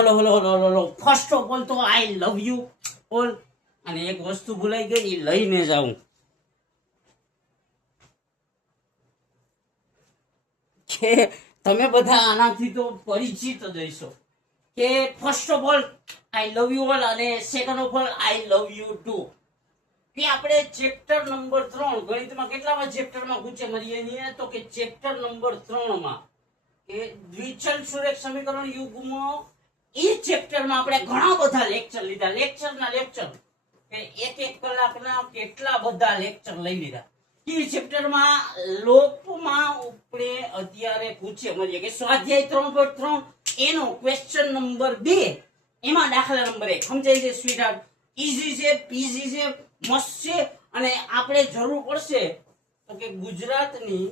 Hello hello hello hello first of all તો આઈ love you all. અને એક વસ્તુ ભૂલાઈ ગઈ, એ લઈને જાઉં કે તમે બધા આનાથી તો પરિચિત જ હશો કે first of all I love you all, અને second of all I love you too. કે આપણે ચેપ્ટર નંબર 3 ગણિતમાં કેટલામાં ચેપ્ટરમાં ગુચે મરીએ છીએ, તો કે ચેપ્ટર નંબર 3 માં કે દ્વિચલ સુરેખ સમીકરણ યુગ્મો. એ ચેપ્ટરમાં આપણે ઘણા બધા લેક્ચર લીધા, લેક્ચર કે એક કલાકના કેટલા બધા લેક્ચર લઈ લીધા. એ ચેપ્ટરમાં લોકમાં આપણે અત્યારે પૂછે મળીએ કે સ્વાધ્યાય 3.3 એનો ક્વેશ્ચન નંબર 2, એમાં દાખલા નંબર 1 સમજાય છે સ્વીટહાર્ટ. ઈઝી છે, પીઝી છે, મસ્ત છે. અને આપણે જરૂર પડશે તો કે ગુજરાતની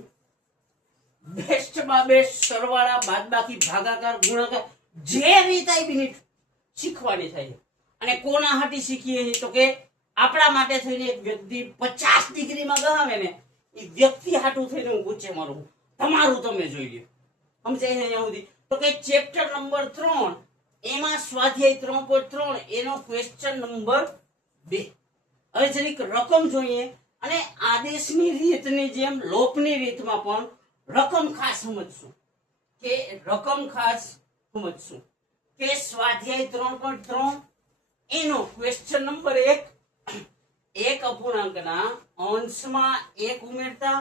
બેસ્ટમાં બેસ્ટ સરવાળા બાદબાકી ભાગાકાર ગુણાકાર જે રીત આવી શીખવાની થાય. અને કોના હાટી શીખીએ તો કે આપણા માટે થઈને એક વ્યક્તિ 50 ડિગ્રીમાં ગહાવે ને, એ વ્યક્તિ હાટું થઈને હું પૂછે મારું તમારું તમે જોઈ લો. સમજાય છે અહીંયા સુધી? તો કે ચેપ્ટર નંબર 3 એમાં સ્વાધ્યાય 3.3 એનો ક્વેશ્ચન નંબર 2. હવે જરીક રકમ જોઈએ, અને આદેશની રીતની જેમ લોપની રીતમાં પણ રકમ ખાસ સમજશું કે સ્વાધ્યાય 3.3 એનો ક્વેશ્ચન નંબર 1, એક અપૂર્ણાંકના અંશમાં 1 ઉમેરતા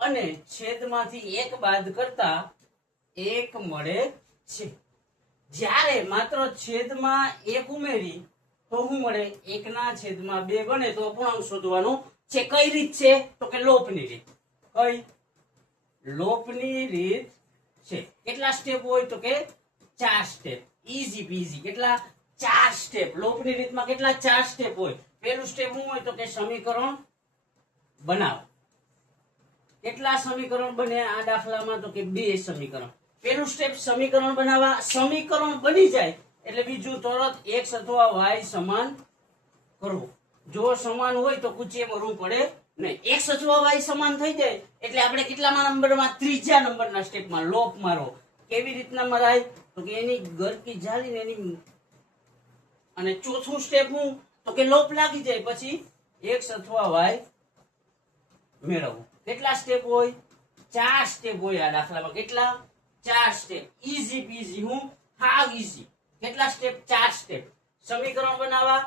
અને છેદમાંથી 1 બાદ કરતા 1 મળે છે. જ્યારે માત્ર છેદમાં 1 ઉમેરી તો શું મળે? 1/2 બને તો અપૂર્ણાંક શોધવાનું છે. કઈ રીત છે? તો કે લોપની રીત. કઈ? લોપની રીત છે. કેટલા સ્ટેપ હોય? તો કે 4 સ્ટેપ. ઈઝી પીઝી. કેટલા? 4 સ્ટેપ. લોપની રીતમાં કેટલા? 4 સ્ટેપ હોય. પહેલું સ્ટેપ શું હોય? તો કે સમીકરણ બનાવો. કેટલા સમીકરણ બને આ દાખલામાં? તો કે 2 સમીકરણ. પહેલું સ્ટેપ સમીકરણ બનાવવા. સમીકરણ બની જાય એટલે બીજું તરત x અથવા y સમાન કરવું. જો સમાન હોય તો કુચે મરવું પડે નહીં. x અથવા y સમાન થઈ જાય એટલે આપણે કેટલામાં નંબરમાં? 3જા નંબરના સ્ટેપમાં લોપ મારો. કેવી રીતના મરાય? તો કે એની ગરકી જાળીને એની. અને ચોથું સ્ટેપ હું? તો કે લોપ લાગી જાય પછી x અથવા y મેળવવું. કેટલા સ્ટેપ હોય? 4 સ્ટેપ હોય આ દાખલામાં. કેટલા? 4 સ્ટેપ. ઈઝી પીઝી. હું હાવ ઈઝી. કેટલા સ્ટેપ? 4 સ્ટેપ. સમીકરણ બનાવવા,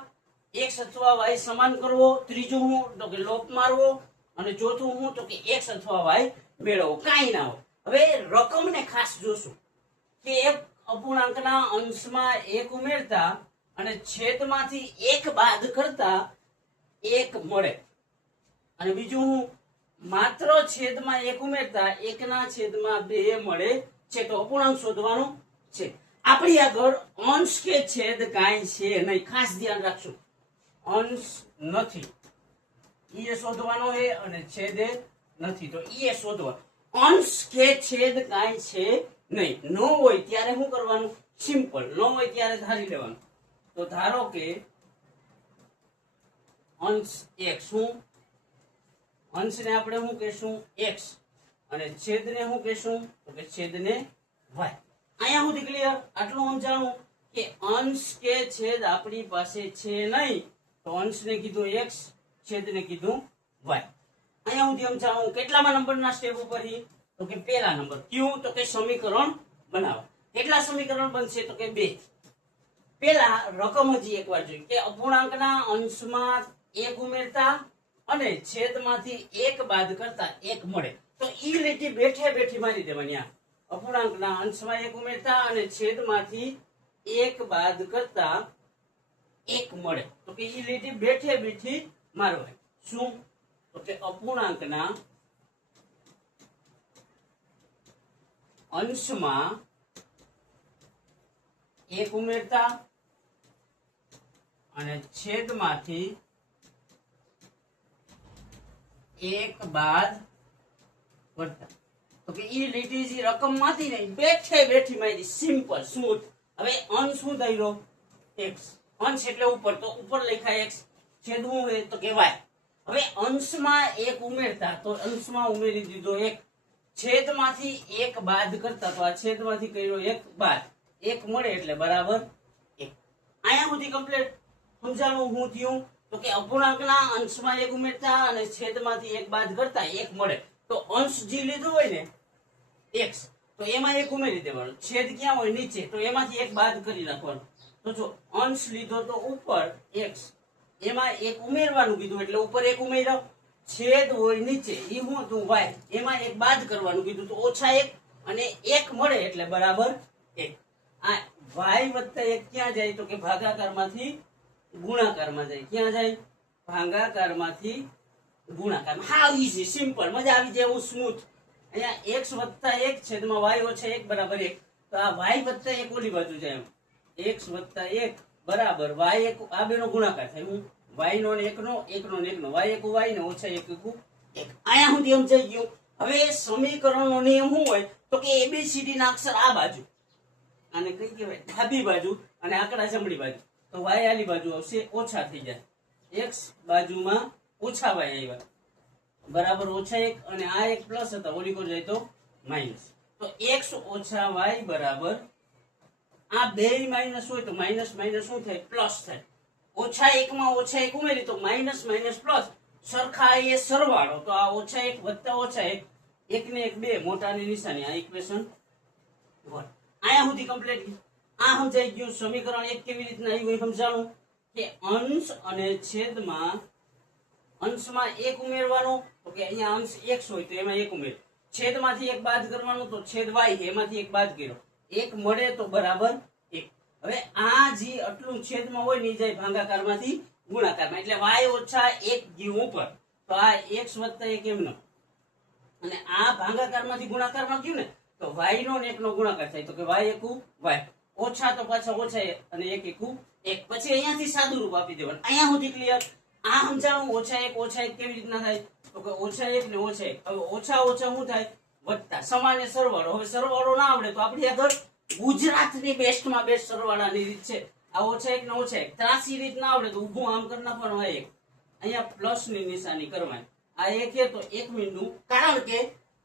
x અથવા y સમાન કરવો. ત્રીજું હું? તો કે લોપ મારવો. અને ચોથું હું? તો કે x અથવા y મેળવવો. કાંઈ ના હોય. હવે રકમને ખાસ જોશું કે એક અપૂર્ણાંકના અંશમાં 1 ઉમેરતા અને છેદમાંથી 1 બાદ કરતા 1 મળે. અને બીજું હું? માત્ર છેદમાં 1 ઉમેરતા 1/2 મળે છે. તો અપૂર્ણાંક શોધવાનું છે. આપણી આગળ અંશ કે છેદ કાંઈ છે નહીં. ખાસ ધ્યાન રાખશું, અંશ નથી. એ શોધવાનો છે અને છેદ નથી, તો એ શોધવાનો. અંશ કે છેદ કાંઈ છે નહીં. ન હોય ત્યારે શું કરવાનું? સિમ્પલ. ન હોય ત્યારે ધારી લેવાનું. તો ધારો કે અંશ x. શું? અંશને આપણે શું કહેશું? x. અને છેદને શું કહેશું? તો કે છેદને y. અહીંયા સુધી ક્લિયર? આટલું સમજાણું કે અંશ કે છેદ આપણી પાસે છે નહીં, તો અંશને કીધું x, છેદને કીધું y. અહીંયા સુધી સમજાણું. કેટલામાં નંબરના સ્ટેપ ઉપર? તો કે પહેલા નંબર. ક્યું? તો કે સમીકરણ બનાવો. કેટલા સમીકરણ બનશે? તો કે 2. પહેલા રકમ હજી એકવાર જોઈએ કે અપૂર્ણાંકના અંશમાં 1 ઉમેરતા અને છેદમાંથી 1 બાદ કરતા 1 મળે. તો ઈ લીટી બેઠે બેઠી મારી દેવાની. અપૂર્ણાંકના અંશમાં 1 ઉમેરતા અને છેદમાંથી 1 બાદ કરતા 1 મળે. તો કે ઈ લીટી બેઠે બેઠી મારવાની. શું? તો કે અપૂર્ણાંકના અંશમાં 1 ઉમેરતા અને છેદમાંથી 1 બાદ કરતા. તો કે ઈ લીટી જે રકમમાંથી નહીં, બેઠે બેઠી મારી. Simple smooth. હવે અંશ શું થયો? x. અંશ એટલે ઉપર, તો ઉપર લખાય x. છેદ શું હોય? તો કે y. હવે અંશમાં 1 ઉમેરતા, તો અંશમાં ઉમેરી દીધો 1. છેદમાંથી 1 બાદ કરતા, તો આ છેદમાંથી કર્યો 1 બાદ. એક મળે એટલે બરાબર એક. અહીંયા સુધી કમ્પ્લીટ સમજાણું હું થયું તો કે અપૂર્ણાંકના અંશમાં એક ઉમેરતા અને છેદમાંથી એક બાદ કરતા એક મળે તો અંશ જે લીધો હોય ને x તો એમાં એક ઉમેરી દેવાનું, છેદ ક્યાં હોય નીચે તો એમાંથી એક બાદ કરી નાખવાનું. તો જો અંશ લીધો તો ઉપર x એમાં એક ઉમેરવાનું કીધું એટલે ઉપર એક ઉમેર્યો, છેદ હોય નીચે ઈ હું હતું y એમાં એક બાદ કરવાનું કીધું તો ઓછા એક અને એક મળે એટલે બરાબર એક. આ y વત્તા એક ક્યાં જાય તો કે ભાગાકારમાંથી ગુણાકારમાં જાય. ક્યાં જાય? ભાગાકારમાંથી ગુણાકારમાં. હાવ ઈઝી સિમ્પલ, મજા આવી જાય એવું સ્મૂથ. અહીંયા x વત્તા એક છેદમાં y ઓછા એક બરાબર એક. તો આ y વત્તા એક ઓલી બાજુ જાય, x વત્તા એક બરાબર y એક, આ બેનો ગુણાકાર થાય. હું y નો ને એકનો, એકનો ને એકનો, y એક y ને ઓછા એક એક. અહીંયા સુધી સમજાઈ ગયું. હવે સમીકરણનો નિયમ શું હોય તો કે ABCD ના અક્ષર આ બાજુ આને કઈ કહેવાય ડાબી બાજુ અને આંકડા જમણી બાજુ, તો y આલી બાજુ આવશે ઓછા થઈ જાય, x બાજુમાં ઓછા y આવ્યા બરાબર ઓછા એક અને આ એક પ્લસ હતા ઓલી કોર જાય તો માઇનસ. તો x ઓછા y બરાબર આ બે માઇનસ હોય તો માઇનસ માઇનસ શું થાય પ્લસ થાય. ઓછા એક માં ઓછા એક ઉમેરી તો માઇનસ માઇનસ પ્લસ સરખા એ સરવાળો. તો આ ઓછા એક વત્તા ઓછા એક, એક ને એક બે મોટાની નિશાની. આ ઇક્વેશન 1 આયા સુધી કમ્પ્લીટ. આ સમજાઈ ગયું. સમીકરણ એક કેવી રીતના આવ્યું સમજાણું કે અંશ અને છેદમાં અંશમાં એક ઉમેરવાનો તો કે અહીંયા અંશ x હોય તો એમાં એક ઉમેર, છેદમાંથી એક બાદ કરવાનું તો છેદ y એમાંથી એક બાદ કર્યો, એક મળે તો બરાબર એક. હવે આ જે આટલું છેદમાં હોય ને જાય ભાગાકારમાંથી ગુણાકારમાં એટલે y ઓછા એક ગયું ઉપર તો આ x વત્તા એક એમનો અને આ ભાગાકારમાંથી ગુણાકારમાં ગયું ને તો y નો ને એક નો ગુણાકાર થાય તો કે y એકુ y ઓછા તો પાછા ઓછા અને એક એકુ એક. પછી અહીંયાથી સાદું રૂપ આપી દેવાનું. અહીંયા સુધી ક્લિયર. આ સમજાણું ઓછા એક કેવી રીતના થાય તો કે ઓછા એક ને ઓછા એક. હવે ઓછા ઓછા શું થાય વત્તા, સમાન એ સરવાળો. હવે સરવાળો ના આવડે તો આપણી આગળ ગુજરાતની બેસ્ટમાં બેસ્ટ સરવાળાની રીત છે. આ ઓછા એક ને ઓછા એક ત્રાસી રીત ના આવડે તો ઊભું આમ કરી નાખવાનું. આ એક અહીંયા પ્લસ ની નિશાની કરવાની. આ એક છે તો એક મીંડું, કારણ કે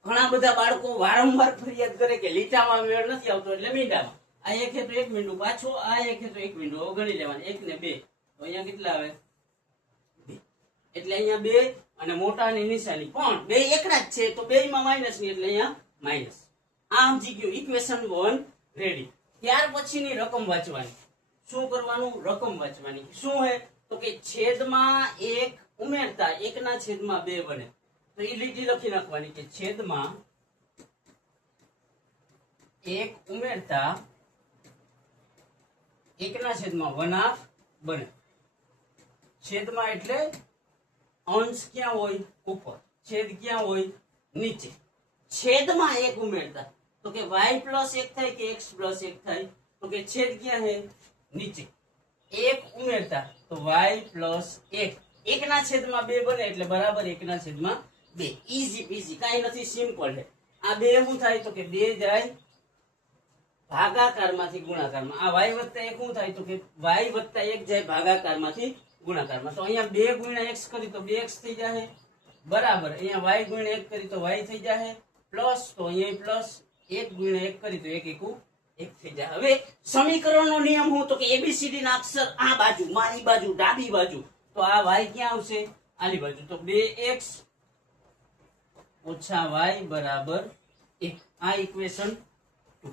ઘણા બધા બાળકો વારંવાર ફરિયાદ કરે કે લીટામાં મેળ નથી આવતો એટલે મીંડામાં. આ એક છે તો એક મીંડું પાછો, આ એક છે તો એક મીંડું. હવે ગણી લેવાનું 1 ને 2 તો અહીંયા કેટલા આવે 2. એટલે અહીંયા 2 અને મોટાની નિશાની પણ બે એકડા જ છે તો બેયમાં માઇનસ ની એટલે અહીંયા માઇનસ. આ સમજી ગયું. Equation 1 ready. ત્યાર પછીની રકમ વાંચવાની. શું કરવાનું? રકમ વાંચવાની. શું હે તો કે છેદમાં એક ઉમેરતા એકના છેદમાં 2 બને તો એ લીટી લખી નાખવાની કે છેદમાં એક ઉમેરતા એકના છેદમાં 1/2 બને. છેદમાં એટલે અંશ ક્યાં હોય ઉપર, છેદ ક્યાં હોય નીચે. છેદમાં એક ઉમેરતા તો કે y પ્લસ 1 થાય કે x પ્લસ 1 થાય તો કે છેદ ક્યાં હે નીચે. એક ઉમેરતા તો y પ્લસ 1 એકના છેદમાં 2 બને એટલે બરાબર એકના છેદમાં 2. ઈઝી પીઝી, કાઈ નથી, સિમ્પલ છે. આ 2 શું થાય તો કે 2 જાય ભાગાકારમાંથી ગુણાકારમાં. આ y વત્તા 1 શું થાય તો કે y વત્તા 1 જાય ભાગાકારમાંથી ગુણાકારમાં. તો અહીંયા 2 ગુણ્યા x કરી તો 2x થઈ જાય બરાબર. અહીંયા y ગુણ્યા 1 કરી તો y થઈ જાય પ્લસ, તો અહીંયા પ્લસ 1 ગુણ્યા 1 કરી તો 1 એકુ 1 થઈ જાય. હવે સમીકરણનો નિયમ હું તો કે ABCD ના અક્ષર આ બાજુ, મારી બાજુ ડાબી બાજુ, તો આ y ક્યાં આવશે આલી બાજુ. તો 2x ઓછા y બરાબર 1. આ ઇક્વેશન 2.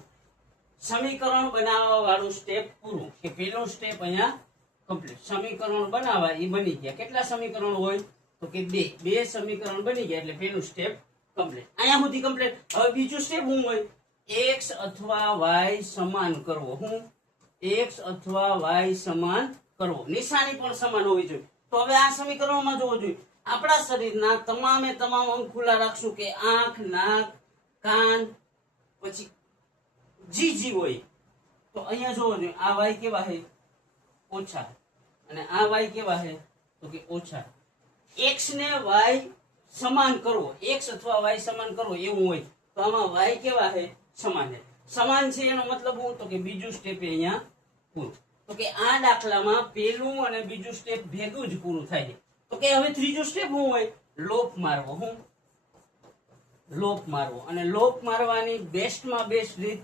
સમીકરણ બનાવવા વાળું સ્ટેપ પૂરું કે પેલો સ્ટેપ અહીંયા કમ્પ્લીટ. સમીકરણ બનાવવા એ બની ગયા. કેટલા સમીકરણ હોય તો કે 2 સમીકરણ બની ગયા એટલે પેલું સ્ટેપ કમ્પ્લીટ. અહીંયા સુધી કમ્પ્લીટ. હવે બીજું સ્ટેપ શું હોય? x અથવા y સમાન કરવો. હું x અથવા y સમાન કરવો. નિશાની પણ સમાન હોવી જોઈએ. તો હવે આ સમીકરણમાં જોવું જોઈએ આપણા શરીરના તમામે તમામ અંગ ખુલ્લા રાખશું કે આંખ, નાક, કાન, પછી જી હોય તો અહીંયા જોવો જોઈએ આ y કેવા છે ઓછા અને આ y કેવા છે તો કે ઓછા. x ને y સમાન કરવો, x અથવા y સમાન કરવો એવું હોય તો આમાં y કેવા છે સમાન છે. સમાન છે એનો મતલબ શું તો કે બીજું સ્ટેપ અહીંયા પૂરું. તો કે આ દાખલામાં પેલું અને બીજું સ્ટેપ ભેગું જ પૂરું થાય છે. તો કે હવે ત્રીજું સ્ટેપ શું હોય? લોપ મારવો. હું લોપ મારવો. અને લોપ મારવાની બેસ્ટમાં બેસ્ટ રીત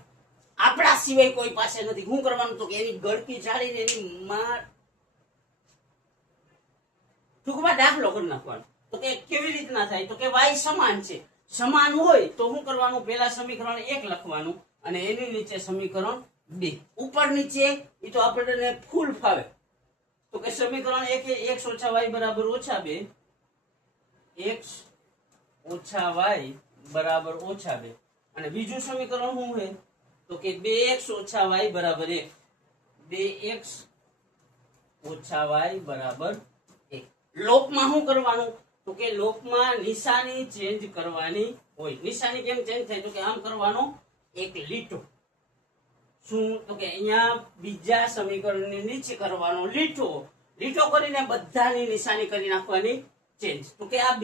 આપણા સિવાય કોઈ પાસે નથી. શું કરવાનું? તો કે એની ગળકી ચાળીને એની ટૂંકમાં દાખલો કરી નાખવાનો. તો કે કેવી રીતના થાય? તો કે y સમાન છે. સમાન હોય તો શું કરવાનું? પેલા સમીકરણ 1 લખવાનું અને એની નીચે સમીકરણ 2. ઉપર નીચે એ તો આપણને ફૂલ ફાવે. તો કે સમીકરણ 1 એ x ઓછા y બરાબર ઓછા 2, x ઓછા y બરાબર ઓછા 2. અને બીજું સમીકરણ શું છે? તો કે 2x ઓછા y બરાબર 1, 2x ઓછા y બરાબર 1. લોપમાં શું કરવાનું? તો કે લોપમાં નિશાની ચેન્જ કરવાની હોય. નિશાની કેમ ચેન્જ થાય? તો કે આમ કરવાનો એક લીટો. શું? તો કે અહીંયા બીજા સમીકરણની નીચે કરવાનો લીટો. લીટો કરીને બધાની નિશાની કરી નાખવાની ચેન્જ. તો કે આ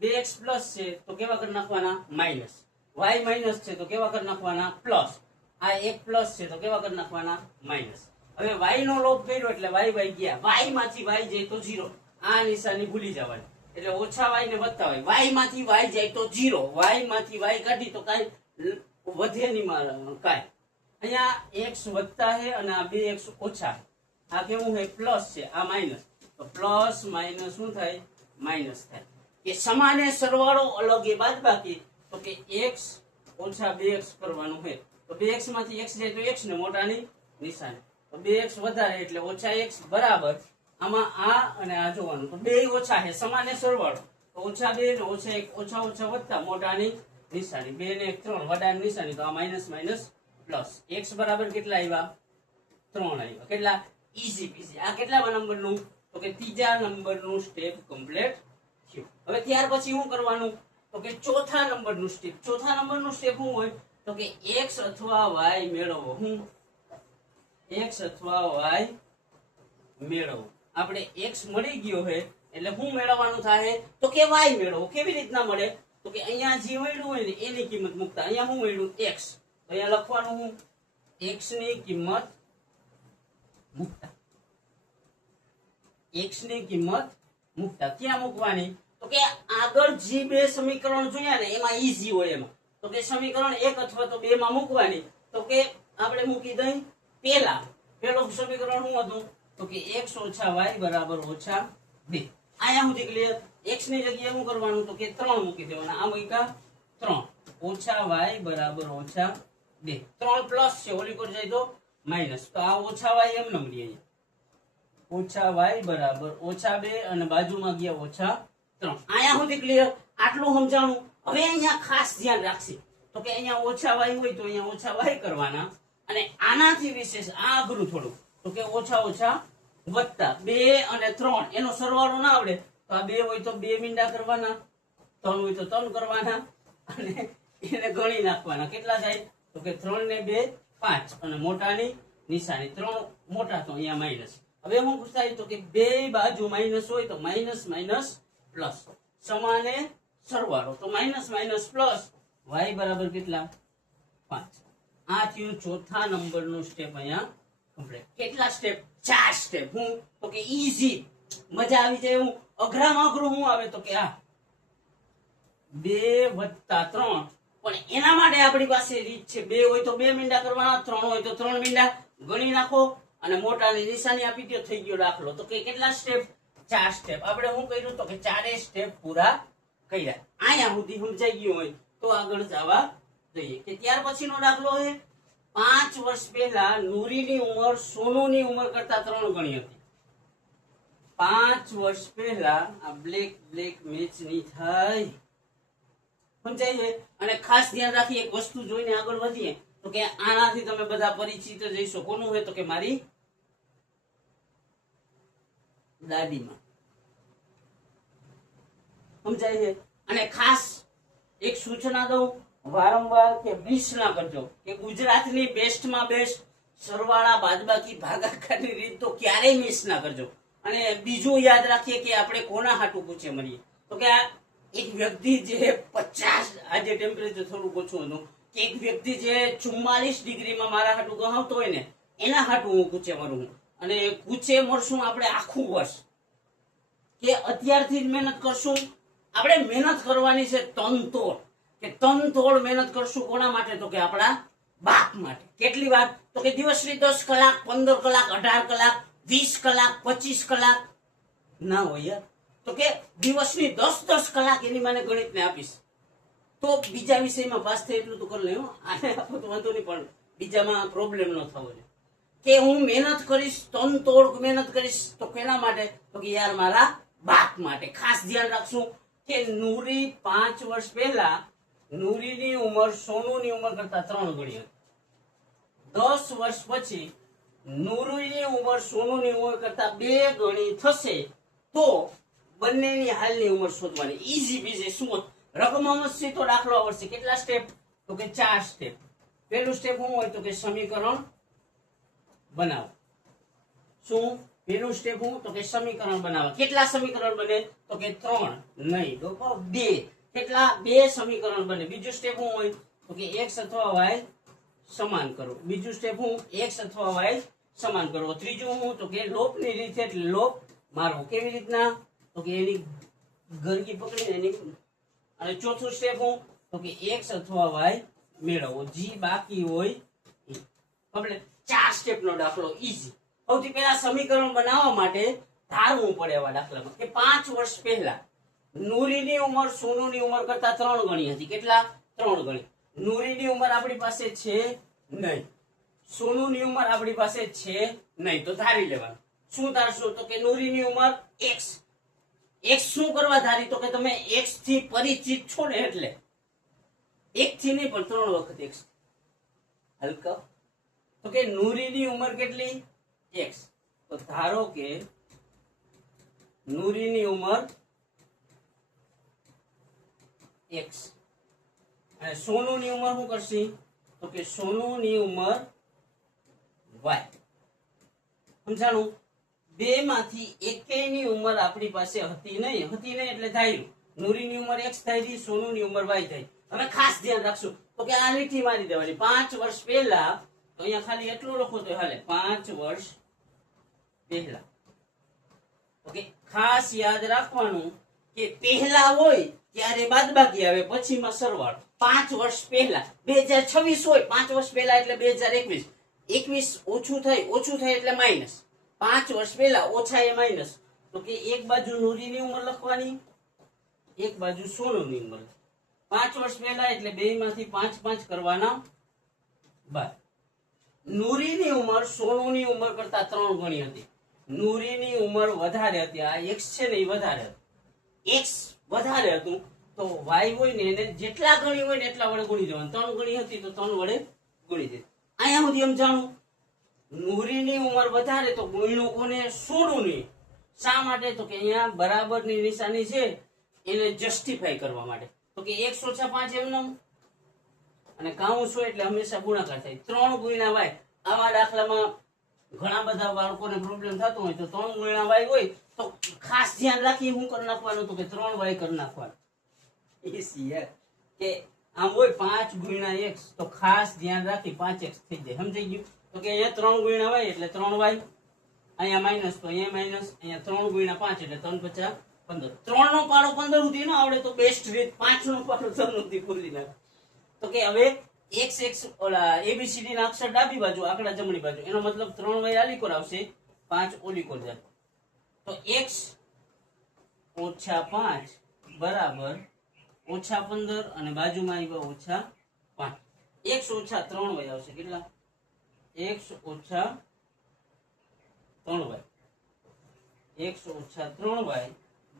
2x પ્લસ છે તો કેવા કરી નાખવાના? માઇનસ. y માઇનસ છે તો કેવા કરી નાખવાના? પ્લસ. આ 1 પ્લસ છે તો કેવા કરી નાખવાના? માઇનસ. હવે y નો લોપ કર્યો એટલે y ગયા. y માંથી y જાય તો 0. આ નિશાની ભૂલી જવાની. એટલે ઓછા y ને વત્તા y. y માંથી y જાય તો 0. y માંથી y કાઢી તો કાઈ વધે નહીં કાઈ. અહીંયા x વત્તા છે અને આ 2x ઓછા. આ કેવું છે? પ્લસ છે. આ માઇનસ. તો પ્લસ માઇનસ શું થાય? માઇનસ થાય. કે સમાને સરવાળો અલગ એ બાદબાકી. તો કે x ઓછા 2x કરવાનું છે. તો 2x માંથી x જાય તો x ને મોટાની નિશાની. તો 2x વધારે એટલે ઓછા x બરાબર આમાં આ અને આ જોવાનું. તો બે ઓછા છે. સમાને સરવાળો. તો ઓછા 2 ને ઓછા 1 ઓછા ઓછા વત્તા મોટાની નિશાની. 2 ને 1 3 વડાની નિશાની. તો આ માઇનસ માઇનસ પ્લસ. x બરાબર કેટલા આવ્યા? 3 આવ્યા. કેટલા? ઈઝી પીઝી. આ કેટલા નંબરનું? તો કે ત્રીજા નંબરનું સ્ટેપ કમ્પ્લીટ થયું. હવે ત્યાર પછી શું કરવાનું? તો કે ચોથા નંબરનું સ્ટેપ. ચોથા નંબરનું સ્ટેપ શું હોય? તો કે x અથવા y મેળવો. હું x અથવા y મેળવો. આપણે x મળી ગયો છે એટલે શું મેળવવાનું થાય? તો કે y મેળવો. કેવી રીતના મળે? તો કે અહીંયા જે મળ્યું હોય ને એની કિંમત મૂકતા. અહીંયા શું મળ્યું? x. તો અહીંયા લખવાનું હું x ની કિંમત મૂકતા. x ની કિંમત મૂકતા. ક્યાં મૂકવાની? તો કે આગળ જે બે સમીકરણ જોયા ને એમાં ઈઝી હોય એમાં. તો કે સમીકરણ 1 અથવા તો 2 માં મૂકવાની. તો કે આપણે મૂકી દઈ પેલું સમીકરણ શું હતું? તો કે x ઓછા y બરાબર ઓછા 2. અહીંયા સુધી ક્લિયર? x ની જગ્યાએ શું કરવાનું? તો કે 3 મૂકી દેવાના. આ મૂક્યા 3 ઓછા y બરાબર ઓછા 2. 3 પ્લસ છે ઓલી કોર જાય તો માઇનસ. તો આ ઓછા y એમ નંબરી અહીંયા ઓછા y બરાબર ઓછા 2 અને બાજુમાં ગયા ઓછા 3. અહીંયા સુધી ક્લિયર? આટલું સમજાણું. હવે અહીંયા ખાસ ધ્યાન રાખશે. તો કે અહીંયા ઓછા y હોય તો અહીંયા ઓછા y કરવાના અને આનાથી વિશેષ આ અઘરું થોડું. તો કે ઓછા ઓછા વત્તા 2 અને 3 એનો સરવાળો ના આવડે તો આ 2 હોય તો 2 મીંડા કરવાના, 3 હોય તો 3 કરવાના અને એને ગણી નાખવાના. કેટલા થાય? તો કે 3 ને 2 5 અને મોટાની નિશાની 3 મોટા તો અહીંયા માઇનસ. હવે શું થાય? તો કે બે બાજુ માઇનસ હોય તો માઇનસ માઇનસ પ્લસ. સમાને સરવાળો તો માઇનસ માઇનસ પ્લસ y બરાબર કેટલા? 5. આ થયું ચોથા નંબરનું સ્ટેપ અહીંયા કમ્પ્લીટ. કેટલા સ્ટેપ? 4 સ્ટેપ. હું તો કે ઈઝી મજા આવી જાય. હું અઘરામાં અઘરું હું આવે તો કે આ 2 વત્તા 3. પણ એના માટે આપણી પાસે રીત છે. 2 હોય તો 2 મીંડા કરવાના, 3 હોય તો 3 મીંડા ગણી નાખો અને મોટાની નિશાની આપી દો. થઈ ગયો દાખલો. તો કે કેટલા સ્ટેપ? 4 સ્ટેપ. આપણે શું કર્યું? તો કે 4 સ્ટેપ પૂરા કર્યા. અહીંયા સુધી સમજાઈ ગયું હોય તો આગળ જવા જોઈએ. કે ત્યાર પછીનો દાખલો છે 5 વર્ષ પહેલા નૂરીની ઉંમર સોનુની ઉંમર કરતા 3 ગણી હતી. 5 વર્ષ પહેલા આ બ્લેક મેચ ની થાય. સમજાય છે? અને ખાસ ધ્યાન રાખીએ એક વસ્તુ જોઈને આગળ વધીએ તો કે આનાથી તમે બધા પરિચિત જઈશો. કોનું હોય? તો કે મારી દાદીમાં. સમજાય છે? અને ખાસ એક સૂચના દઉં, વારંવાર કે મિસ ના કરજો કે ગુજરાતની બેસ્ટમાં બેસ્ટ સરવાળા બાદબાકી ભાગાકારની રીત તો ક્યારેય મિસ ના કરજો. અને બીજું યાદ રાખીએ કે આપણે કોના હાટું પૂછે મળીએ. તો કે આ એક વ્યક્તિ જે 50 આજે ટેમ્પરેચર થોડું ઓછું હતું કે એક વ્યક્તિ જે 44 ડિગ્રીમાં મારા હાટું ગહાવતો હોય ને એના હાટું હું કૂચે મરું. અને કૂચે મરશું આપણે આખું વર્ષ. કે અત્યારથી જ મહેનત કરશું. આપણે મહેનત કરવાની છે તનતોડ. કે તનતોડ મહેનત કરશું. કોના માટે? તો કે આપણા બાપ માટે. કેટલી વાર? તો કે દિવસની 10 કલાક, 15 કલાક, 18 કલાક, 20 કલાક, 25 કલાક ના હોય યાર. તો કે દિવસની 10 કલાક એની માને ગણિતને આપીશ તો બીજા વિષયમાં પાસ થાય એટલું તો કરી લે. આને આપો તો વાંધો નહીં, પણ બીજામાં પ્રોબ્લેમ ન થવો જોઈએ. કે હું મહેનત કરીશ, તન તોડ મહેનત કરીશ, તો કેના માટે? તો કે યાર મારા બાપ માટે. ખાસ ધ્યાન રાખશું કે નૂરી 5 વર્ષ પહેલા નૂરીની ઉંમર સોનુની ઉંમર કરતા 3 ગણી હતી. 10 વર્ષ પછી નૂરીની ઉંમર સોનુની ઉંમર કરતા 2 ગણી થશે તો બંનેની હાલની ઉંમર શોધવાની. Easy busy. શું રકમમાં સીધો દાખલો આવડશે. કેટલા સ્ટેપ? તો કે 4 સ્ટેપ. પહેલું સ્ટેપ શું હોય? તો કે સમીકરણ બનાવો. શું પહેલું સ્ટેપ હું? તો કે સમીકરણ બનાવો. કેટલા સમીકરણ બને? તો કે 3 નહીં તો 2. કેટલા? 2 સમીકરણ બને. બીજું સ્ટેપ શું હોય? તો કે x અથવા y સમાન કરો. બીજું સ્ટેપ હું? x અથવા y સમાન કરો. ત્રીજું હું? તો કે લોપની રીત, એટલે લોપ મારો. કેવી રીતના? તો કે એની ગરકી પકડીને એની. અને ચોથું સ્ટેપ હું? તો કે x અથવા y મેળવો. જી બાકી હોય આપણે 4 સ્ટેપ નો દાખલો. ઈઝી. સૌથી પહેલા સમીકરણ બનાવવા માટે ધારવું પડે એવા દાખલામાં કે 5 વર્ષ પહેલા નૂરીની ઉંમર સોનુની ઉંમર કરતા 3 ગણી હતી. કેટલા? 3 ગણી. નૂરીની ઉંમર આપણી પાસે છે નહીં, સોનુની ઉંમર આપણી પાસે છે નહીં, તો ધારી લેવાનું. શું ધારશો? તો કે નૂરીની ઉંમર x. x શું કરવા ધારી? તો કે તમે x થી પરિચિત છો ને, એટલે 1 થી નહીં પણ 3 વખત x. હલકા. તો કે નૂરીની ઉંમર કેટલી? x. તો ધારો કે નૂરીની ઉંમર x અને સોનુની ઉંમર શું કરશે? તો કે સોનુની ઉંમર y. સમજાણું? બે માંથી એકેયની ઉંમર આપણી પાસે હતી નહીં. હતી નહીં એટલે ધાર્યું નૂરીની ઉંમર x ધારી, સોનુની ઉંમર y ધારી. હવે ખાસ ધ્યાન રાખશું તો કે આ લીટી મારી દેવાની. 5 વર્ષ પહેલા, તો અહીંયા ખાલી એટલું લખો તો હાલે. 5 વર્ષ પહેલા. ઓકે, ખાસ યાદ રાખવાનું કે પહેલા હોય ત્યારે બાદબાકી આવે, પછીમાં સરવાળો. 5 વર્ષ પહેલા 2026 હોય, 5 વર્ષ પહેલા એટલે 2021. 21 ઓછું થાય એટલે માઇનસ. 5 વર્ષ પહેલા ઓછા એ માઇનસ. તો કે એક બાજુ નૂરીની ઉંમર લખવાની, એક બાજુ સોનુની ઉંમર. 5 વર્ષ પહેલા એટલે બે માંથી 5 5 કરવાના 12. નૂરીની ઉંમર સોનુની ઉંમર કરતા 3 ગણી હતી. નૂરીની ઉંમર વધારે હતી. આ x છે ને એ વધારે હતું. x વધારે હતું તો y હોય ને એને જેટલા ગણી હોય ને એટલા વડે ગુણી દેવાનું. 3 ગણી હતી તો 3 વડે ગુણી દે. અહીંયા સુધી એમ જાણું નૂરીની ઉંમર વધારે તો ગુણ્યું કોને? સોનુની. શા માટે? તો કે અહીંયા બરાબરની નિશાની છે એને જસ્ટિફાઈ કરવા માટે. તો કે x ઓછા 5 એમનો, અને કાઉન્સ હોય એટલે હંમેશા ગુણાકાર થાય. 3 ગુણ્યા y. આવા દાખલામાં ઘણા બધા બાળકોને પ્રોબ્લેમ થતો હોય તો 3 ગુણ્યા y હોય તો ખાસ ધ્યાન રાખી શું કરી નાખવાનું? તો કે 3y કરી નાખવાનું. કે આમ હોય 5 ગુણ્યા x તો ખાસ ધ્યાન રાખી 5x થઈ જાય. સમજાઈ ગયું? તો કે અહીંયા 3 ગુણ્યા y એટલે 3y, અહીંયા માઇનસ તો અહીંયા માઇનસ, અહીંયા 3 ગુણ્યા 5 એટલે 3 5 15. 3 નો પાડો 15 સુધી ન આવડે તો બેસ્ટ રીત 5 નો પાડો 3 સુધી પૂરી નાખ. તો કે હવે x ઓલા ABCD ના અક્ષર ડાબી બાજુ, આંકડા જમણી બાજુ, એનો મતલબ 3y આલી કોર આવશે, 5 ઓલી કોર જાય. તો x ઓછા 5 બરાબર ઓછા 15 અને બાજુમાં આવ્યા ઓછા 5. x ઓછા 3y આવશે. કેટલા? x ઓછા 3y. x ઓછા 3y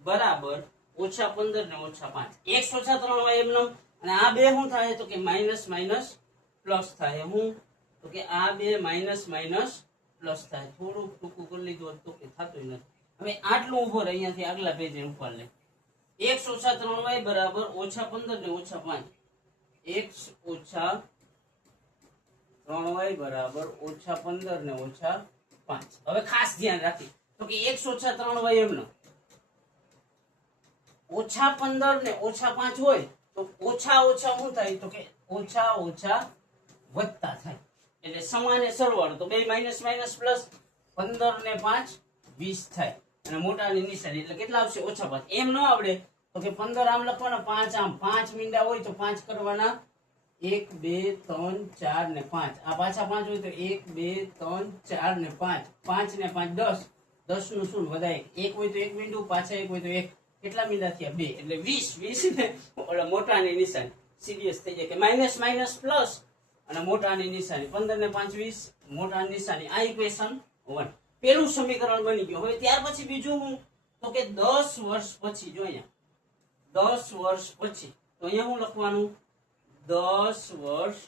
બરાબર ઓછા 15 ને ઓછા 5. x ઓછા 3y એમનો. અને આ બે શું થાય? તો કે માઇનસ માઇનસ પ્લસ થાય. હું? તો કે આ બે માઇનસ માઇનસ પ્લસ થાય. થોડુંક ટૂંકું કરી લીધું તો કે થતું નથી. હવે આટલું ઉભો રહે, અહીંયાથી આગલા પેજે ઉપર લે. x ઓછા 3y બરાબર ઓછા 15 ને ઓછા 5. x ઓછા 3y બરાબર ઓછા 15 ને ઓછા 5. હવે ખાસ ધ્યાન રાખી તો કે x ઓછા 3y એમનો. ઓછા 15 ને ઓછા 5 હોય તો ઓછા ઓછા શું થાય? તો કે ઓછા ઓછા વધતા થાય. એટલે સમાને સરવાળો તો બે માઇનસ માઇનસ પ્લસ 15 ને 5 20 થાય. અને મોટાની નિશાની એટલે કેટલા આવશે? ઓછા 5. એમ ન આવડે તો કે 15 આમ લખવાના, 5 આમ. 5 મીંડા હોય તો 5 કરવાના 1 2 3 4 ને 5 આ પાછા 5 હોય તો 1 2 3 4 ને 5 5 ને 5 10 10 નું શું વધારે 1 હોય તો 1 બિંદુ પાછા 1 હોય તો 1 કેટલા મીંડા થયા 2 એટલે 20 ને ઓલા મોટાની નિશાની સિરિયસ થઈ જાય કે માઈનસ માઈનસ પ્લસ અને મોટાની નિશાની 15 ને 5 20 મોટાની નિશાની આ ઇક્વેશન 1 પેલું સમીકરણ બની ગયું હવે ત્યાર પછી બીજું હું તો કે 10 વર્ષ પછી જો અહીંયા 10 વર્ષ પછી તો અહીંયા હું લખવાનું 10 વર્ષ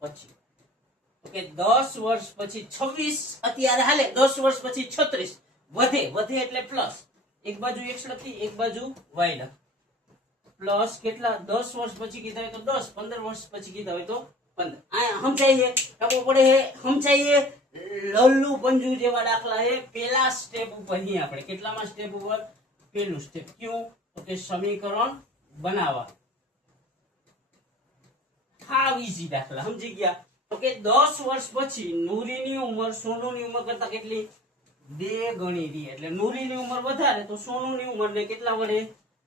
પછી ઓકે 10 વર્ષ પછી 26 અત્યારે હાલે 10 વર્ષ પછી 36 વધે એટલે પ્લસ એક બાજુ x લખી એક બાજુ y લખી પ્લસ કેટલા 10 વર્ષ પછી કીધા હોય તો 10 15 વર્ષ પછી કીધા હોય તો 15 આ સમજાઈએ ખબર પડે હે સમજાઈએ લલ્લુ પંજુ જેવા દાખલા હે પેલા સ્ટેપ ઉપર અહીં આપણે કેટલામાં સ્ટેપ ઉપર પેલું સ્ટેપ ક્યું તો કે સમીકરણ બનાવવા હાવ ઈઝી દાખલા સમજી ગયા તો કે 10 વર્ષ પછી નૂરીની ઉંમર સોનુની ઉંમર કરતા કેટલી 2 ગણી રહી એટલે નૂરીની ઉંમર વધારે તો સોનુની ઉંમરને કેટલા વડે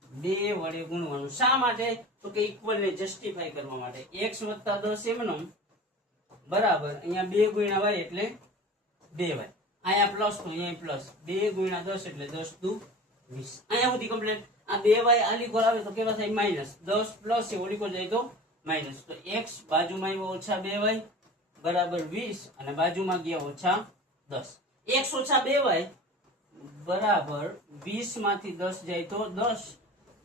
2 વડે ગુણવાનું શા માટે તો કે ઇક્વલ ને જસ્ટિફાઈ કરવા માટે x + 10 એમનો બરાબર અહીંયા 2 ગુણ્યા y એટલે 2y અહીંયા પ્લસ તો અહીંયા પ્લસ 2 ગુણ્યા 10 એટલે 10 દુ 20 અહીંયા સુધી કમ્પ્લીટ આ 2y આલી કોર આવે તો કેવા થાય માઈનસ 10 પ્લસ એ ઓલી કોર જાય તો માઈનસ તો x બાજુમાં આવ્યો ઓછા 2y બરાબર 20 અને બાજુમાં ગયા ઓછા 10 x ઓછા 2y બરાબર 20 માંથી 10 જાય તો 10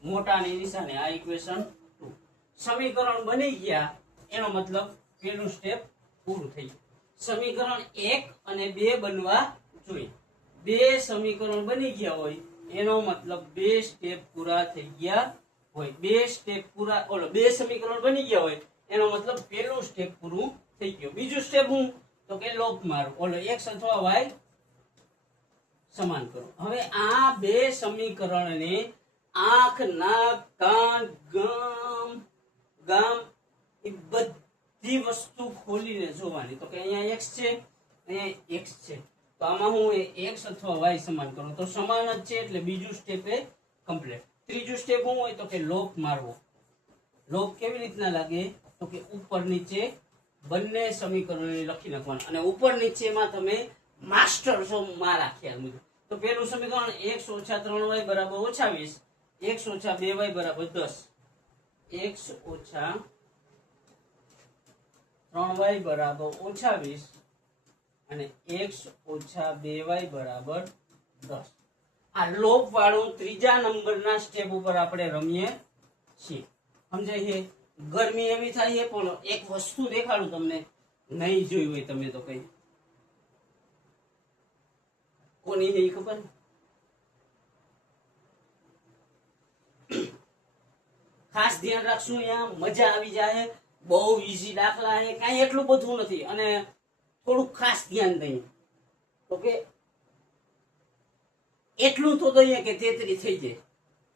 મોટાની નિશાને આ ઇક્વેશન 2 સમીકરણ બની ગયા એનો મતલબ પેલું સ્ટેપ પૂરું થઈ ગયું સમીકરણ 1 અને 2 બનવા જોઈએ બે સમીકરણ બની ગયા હોય એનો મતલબ બે સ્ટેપ પૂરા થઈ ગયા હોય બે સ્ટેપ પૂરા ઓલો બે સમીકરણ બની ગયા હોય એનો મતલબ પેલું સ્ટેપ પૂરું થઈ ગયું બીજું સ્ટેપ હું તો કે લોપ મારું ઓલો x અથવા y સમાન કરો હવે આ બે સમીકરણને આંખ નાક કાન ગામ એ બધી વસ્તુ ખોલીને જોવાની તો કે અહીંયા x છે અહીંયા x છે તો આમાં હું x અથવા y સમાન કરું તો સમાન જ છે એટલે બીજું સ્ટેપ એ કમ્પ્લીટ ત્રીજું સ્ટેપ હું હોય તો કે લોપ મારવો લોપ કેવી રીતના લાગે તો કે ઉપર નીચે બંને સમીકરણોને લખી નાખવાના અને ઉપર નીચેમાં તમે માસ્ટર છો મારા ખ્યાલ મુજબ તો પેલું સમીકરણ x - 3y = -20 x - 2y = 10 x - 3y = -20 અને x - 2y = 10 આ લોપ વાળું ત્રીજા નંબરના સ્ટેપ ઉપર આપણે રમીએ છીએ સમજાય છે ગરમી એવી થાય છે પણ એક વસ્તુ દેખાડું તમને નહીં જોઈ હોય તમે તો કઈ કોની છે ખબર ખાસ ધ્યાન રાખશું અહીંયા મજા આવી જાય બહુ ઈઝી દાખલા છે કાંઈ એટલું બધું નથી અને થોડુંક ખાસ ધ્યાન દઈએ તો કે એટલું તો દઈએ કે 33 થઈ જાય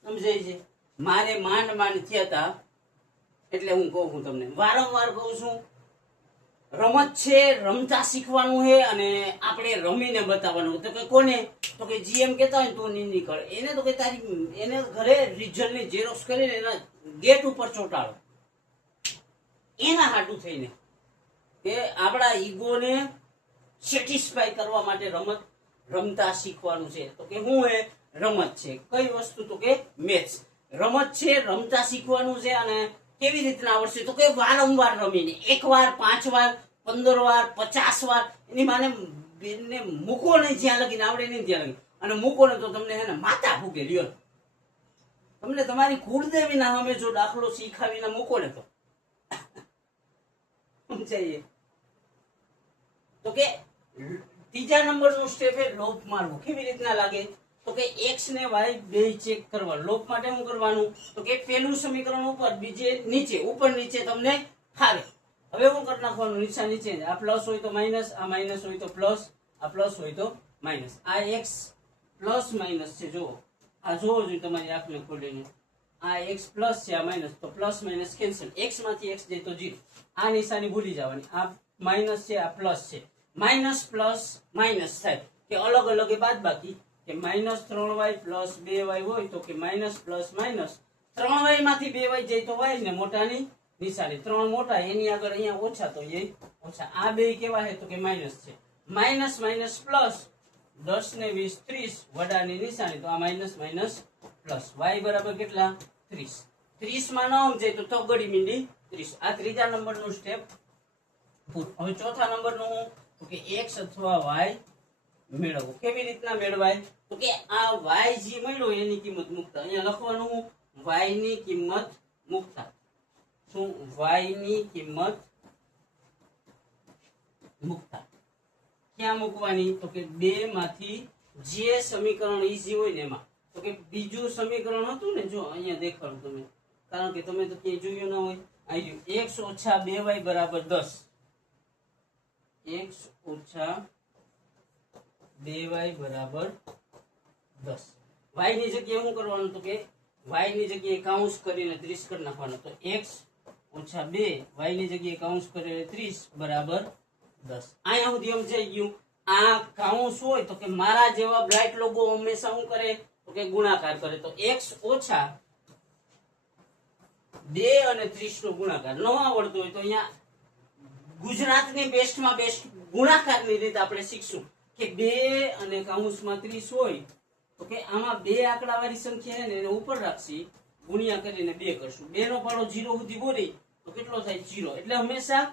સમજાય છે મારે માંડ થયા હતા એટલે હું કહું છું તમને વારંવાર કહું છું રમત છે રમતા શીખવાનું છે અને આપણે રમીને બતાવવાનું તો કે કોને તો કે જીએમ કહેતા હોય તો નહીં નીકળે એને તો કે તારી એને ઘરે રિઝલ્ટની ઝેરોક્સ કરીને એના ગેટ ઉપર ચોંટાડો એના હાટું થઈને કે આપણા ઈગોને સેટિસ્ફાઈ કરવા માટે રમત રમતા શીખવાનું છે તો કે હું એ રમત છે કઈ વસ્તુ તો કે મેથ્સ રમત છે રમતા શીખવાનું છે અને કેવી રીતના આવડશે તો કે વારંવાર રમીને એક વાર 5 વાર 15 વાર 50 વાર એની માને બેનને મૂકો નહીં જ્યાં લગીને આવડે નહીં ત્યાં લગી અને મૂકો ને તો તમને હે ને માતા ફૂગે લ્યો તમને તમારી કુળદેવીના સામે જો દાખલો શીખાવીને મૂકો ને તો સમજાય તો કે ત્રીજા નંબરનું સ્ટેપ એ લોપ મારવું કેવી રીતના લાગે તો કે x ને y બે ચેક કરવા લોપ માટે શું કરવાનું તો કે પેલું સમીકરણ ઉપર બીજે નીચે ઉપર નીચે તમને ફાવે હવે હું કરી નાખવાનું નિશાન નીચે આ પ્લસ હોય તો માઈનસ આ માઈનસ હોય તો પ્લસ આ પ્લસ હોય તો માઈનસ આ x પ્લસ માઈનસ છે જો આ જોવો જોઈએ તમારી આંખને ખોલીને આ x પ્લસ છે આ માઈનસ તો પ્લસ માઈનસ કેન્સલ x માંથી x જાય તો 0 આ નિશાની ભૂલી જવાની આ માઈનસ છે આ પ્લસ છે માઈનસ પ્લસ માઈનસ થાય કે અલગ અલગ એ બાદબાકી કે -3y + 2y હોય તો કે માઈનસ પ્લસ માઈનસ 3y માંથી 2y જાય તો y ને મોટાની નિશાની, 3 મોટા એની આગળ અહીંયા ઓછા તો એ ઓછા. આ બે કેવા છે તો કે માઇનસ છે. માઇનસ માઇનસ પ્લસ, 10 ને 20 30 વડાની નિશાની, તો આ માઇનસ માઇનસ પ્લસ. y બરાબર કેટલા 30. 30 માં 9 જાય તો તગડી મીંડી 30. આ ત્રીજા નંબરનું સ્ટેપ પૂરું. હવે ચોથા નંબરનું હું તો કે x અથવા y મેળવવું. કેવી રીતના મેળવાય તો કે આ y જે મળ્યો એની કિંમત મૂકતા. અહીંયા લખવાનું હું y ની કિંમત મૂકતા. શું y ની કિંમત મૂકતા. ક્યાં મૂકવાની તો કે 2 માંથી જે સમીકરણ ઈઝી હોય ને એમાં. તો કે બીજું સમીકરણ હતું ને, જો અહીંયા દેખાડું તમે, કારણ કે તમે તો ક્યાંય જોયું ના હોય. આવ્યું x ઓછા 2y બરાબર 10. x ઓછા 2y બરાબર 10. y ની જગ્યાએ શું કરવાનું તો કે y ની જગ્યાએ કાઉન્સ કરીને 30 કરી નાખવાનું. તો x ઓછા 2 y ની જગ્યાએ કાઉન્સ કરીને 30 બરાબર 10. અહીંયા સુધી સમજાઈ ગયું. આ કાઉન્સ હોય તો કે મારા જેવા બ્રાઇટ લોકો હંમેશા શું કરે તો કે ગુણાકાર કરે. તો x ઓછા 2 અને 30 નો ગુણાકાર ન આવડતો હોય તો અહીંયા ગુજરાતની બેસ્ટમાં બેસ્ટ ગુણાકારની રીત આપણે શીખશું કે 2 અને કાઉન્સમાં 30 હોય તો કે આમાં બે આંકડા વાળી સંખ્યા છે ને એને ઉપર રાખશી, ગુણ્યા કરીને 2 કરશું. 2 નો પાડો 0 સુધી બોલી તો કેટલો થાય 0. એટલે હંમેશા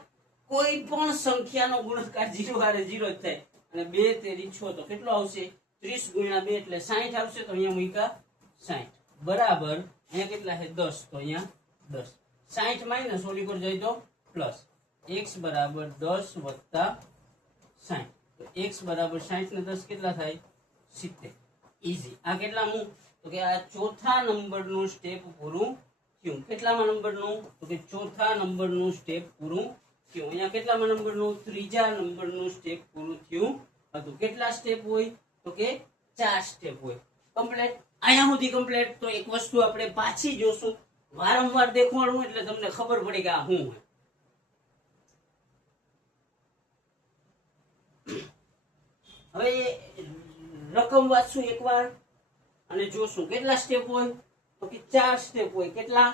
કોઈ પણ સંખ્યાનો ગુણાકાર 0 હારે 0 જ થાય. અને 2 તેરી 6 તો કેટલો આવશે 30 ગુણ્યા 2 એટલે 60 આવશે. તો અહીંયા મૂકા 60 બરાબર અહીંયા કેટલા છે 10. તો અહીંયા 10. 60 માઇનસ ઓલી પર જાય તો પ્લસ. x બરાબર 10 વત્તા 60. તો x બરાબર 60 ને 10 કેટલા થાય 70. ઈઝી. આ કેટલામું તો કે આ ચોથા નંબરનું સ્ટેપ પૂરું થયું. કેટલામાં નંબરનું તો કે ચોથા નંબરનું સ્ટેપ પૂરું થયું. અહીંયા કેટલામાં નંબરનું ત્રીજા નંબરનું સ્ટેપ પૂરું થયું હતું. કેટલા સ્ટેપ હોય તો કે 4 સ્ટેપ હોય. કમ્પ્લીટ. અહીંયા સુધી કમ્પ્લીટ. તો એક વસ્તુ આપણે પાછી જોશું, વારંવાર દેખવાનું એટલે તમને ખબર પડે કે આ શું હોય. હવે રકમ વાંચશું એકવાર અને જોશું કેટલા સ્ટેપ હોય તો કે 4 સ્ટેપ હોય. કેટલા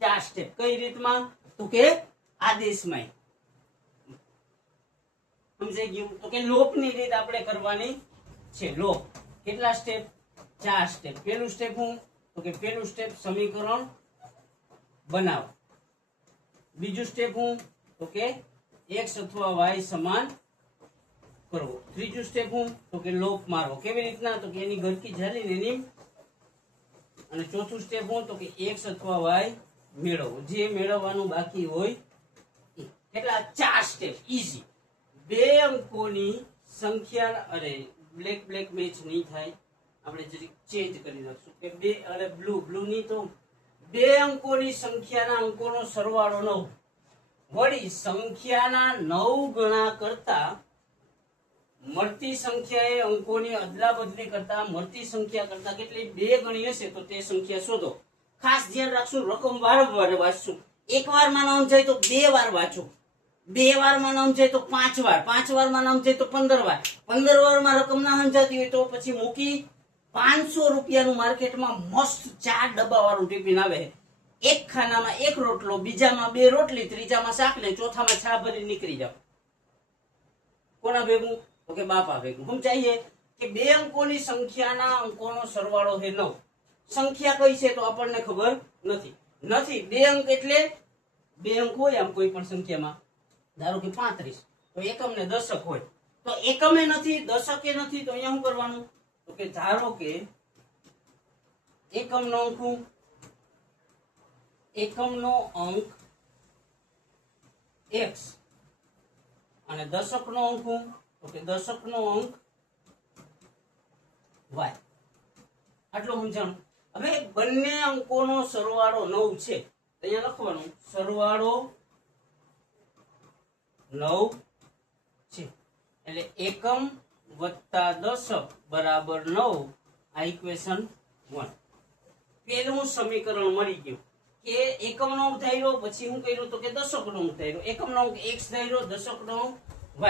4 સ્ટેપ. કઈ રીતમાં તો કે આદેશમાં. સમજાઈ ગયું. તો કે લોપની રીત આપણે કરવાની છે. લોપ. કેટલા સ્ટેપ 4 સ્ટેપ. પહેલું સ્ટેપ હું તો કે પહેલું સ્ટેપ સમીકરણ બનાવો. બીજું સ્ટેપ હું તો કે x અથવા y સમાન કરવો. ત્રીજું સ્ટેપ હું તો કે લોપ મારવો. કેવી રીતના તો કે એની ગરકી ઝાલીને એની. અને ચોથું સ્ટેપ હું તો કે x અથવા y મેળવવો. જે મેળવવાનું બાકી હોય એ. કેટલા 4 સ્ટેપ ઈઝી. 2 અંકોની સંખ્યા. અરે બ્લેક મેચ નહીં થાય, આપણે જરીક ચેન્જ કરી નાખશું કે 2 અરે બ્લુ ની તો 2 અંકોની સંખ્યાના અંકોનો સરવાળો 9. વળી સંખ્યાના 9 ગણા કરતા મળતી સંખ્યાએ અંકોની અદલા બદલી કરતા મળતી સંખ્યા કરતા કેટલી 2 ગણી હશે તો તે સંખ્યા શોધો. ખાસ ધ્યાન રાખશું, રકમ વારંવાર વાંચશું. એક વાર માં નામ જાય તો 2 વાર વાંચો, 2 વાર માં નામ જાય તો 5 વાર, 5 વાર માં નામ જાય તો 15 વાર, 15 વાર માં રકમ ના સમજાતી હોય તો પછી મૂકી 500 રૂપિયાનું માર્કેટમાં મસ્ત 4 ડબ્બા વાળું ટિફિન આવે. એક ખાનામાં 1 રોટલો, બીજામાં 2 રોટલી, ત્રીજામાં શાક ને ચોથામાં છા ભરી નીકળી જાવ. કોના ભેગું તો કે બાપા ભેગું. સમજાઈએ કે 2 અંકોની સંખ્યાના અંકોનો સરવાળો છે 9. સંખ્યા કઈ છે તો આપણને ખબર નથી. 2 અંક એટલે 2 અંક હોય આમ કોઈ પણ સંખ્યામાં. ધારો કે 35 તો એકમ ને દશક હોય. તો એકમે નથી, દશકે નથી, તો અહીંયા શું કરવાનું તો કે ધારો કે એકમનો અંક x અને દશકનો અંક તો કે દશકનો અંક y. આટલું સમજાણું. હવે બંને અંકોનો સરવાળો 9 છે. અહીંયા લખવાનું સરવાળો 9 છે. એટલે એકમ વત્તા દશક બરાબર 9. આ ઇક્વેશન 1. પેલું સમીકરણ મળી ગયું કે એકમનો અંક ધાર્યો, પછી હું કર્યું તો કે દશકનો અંક ધાર્યો. એકમનો અંક x ધાર્યો, દશકનો અંક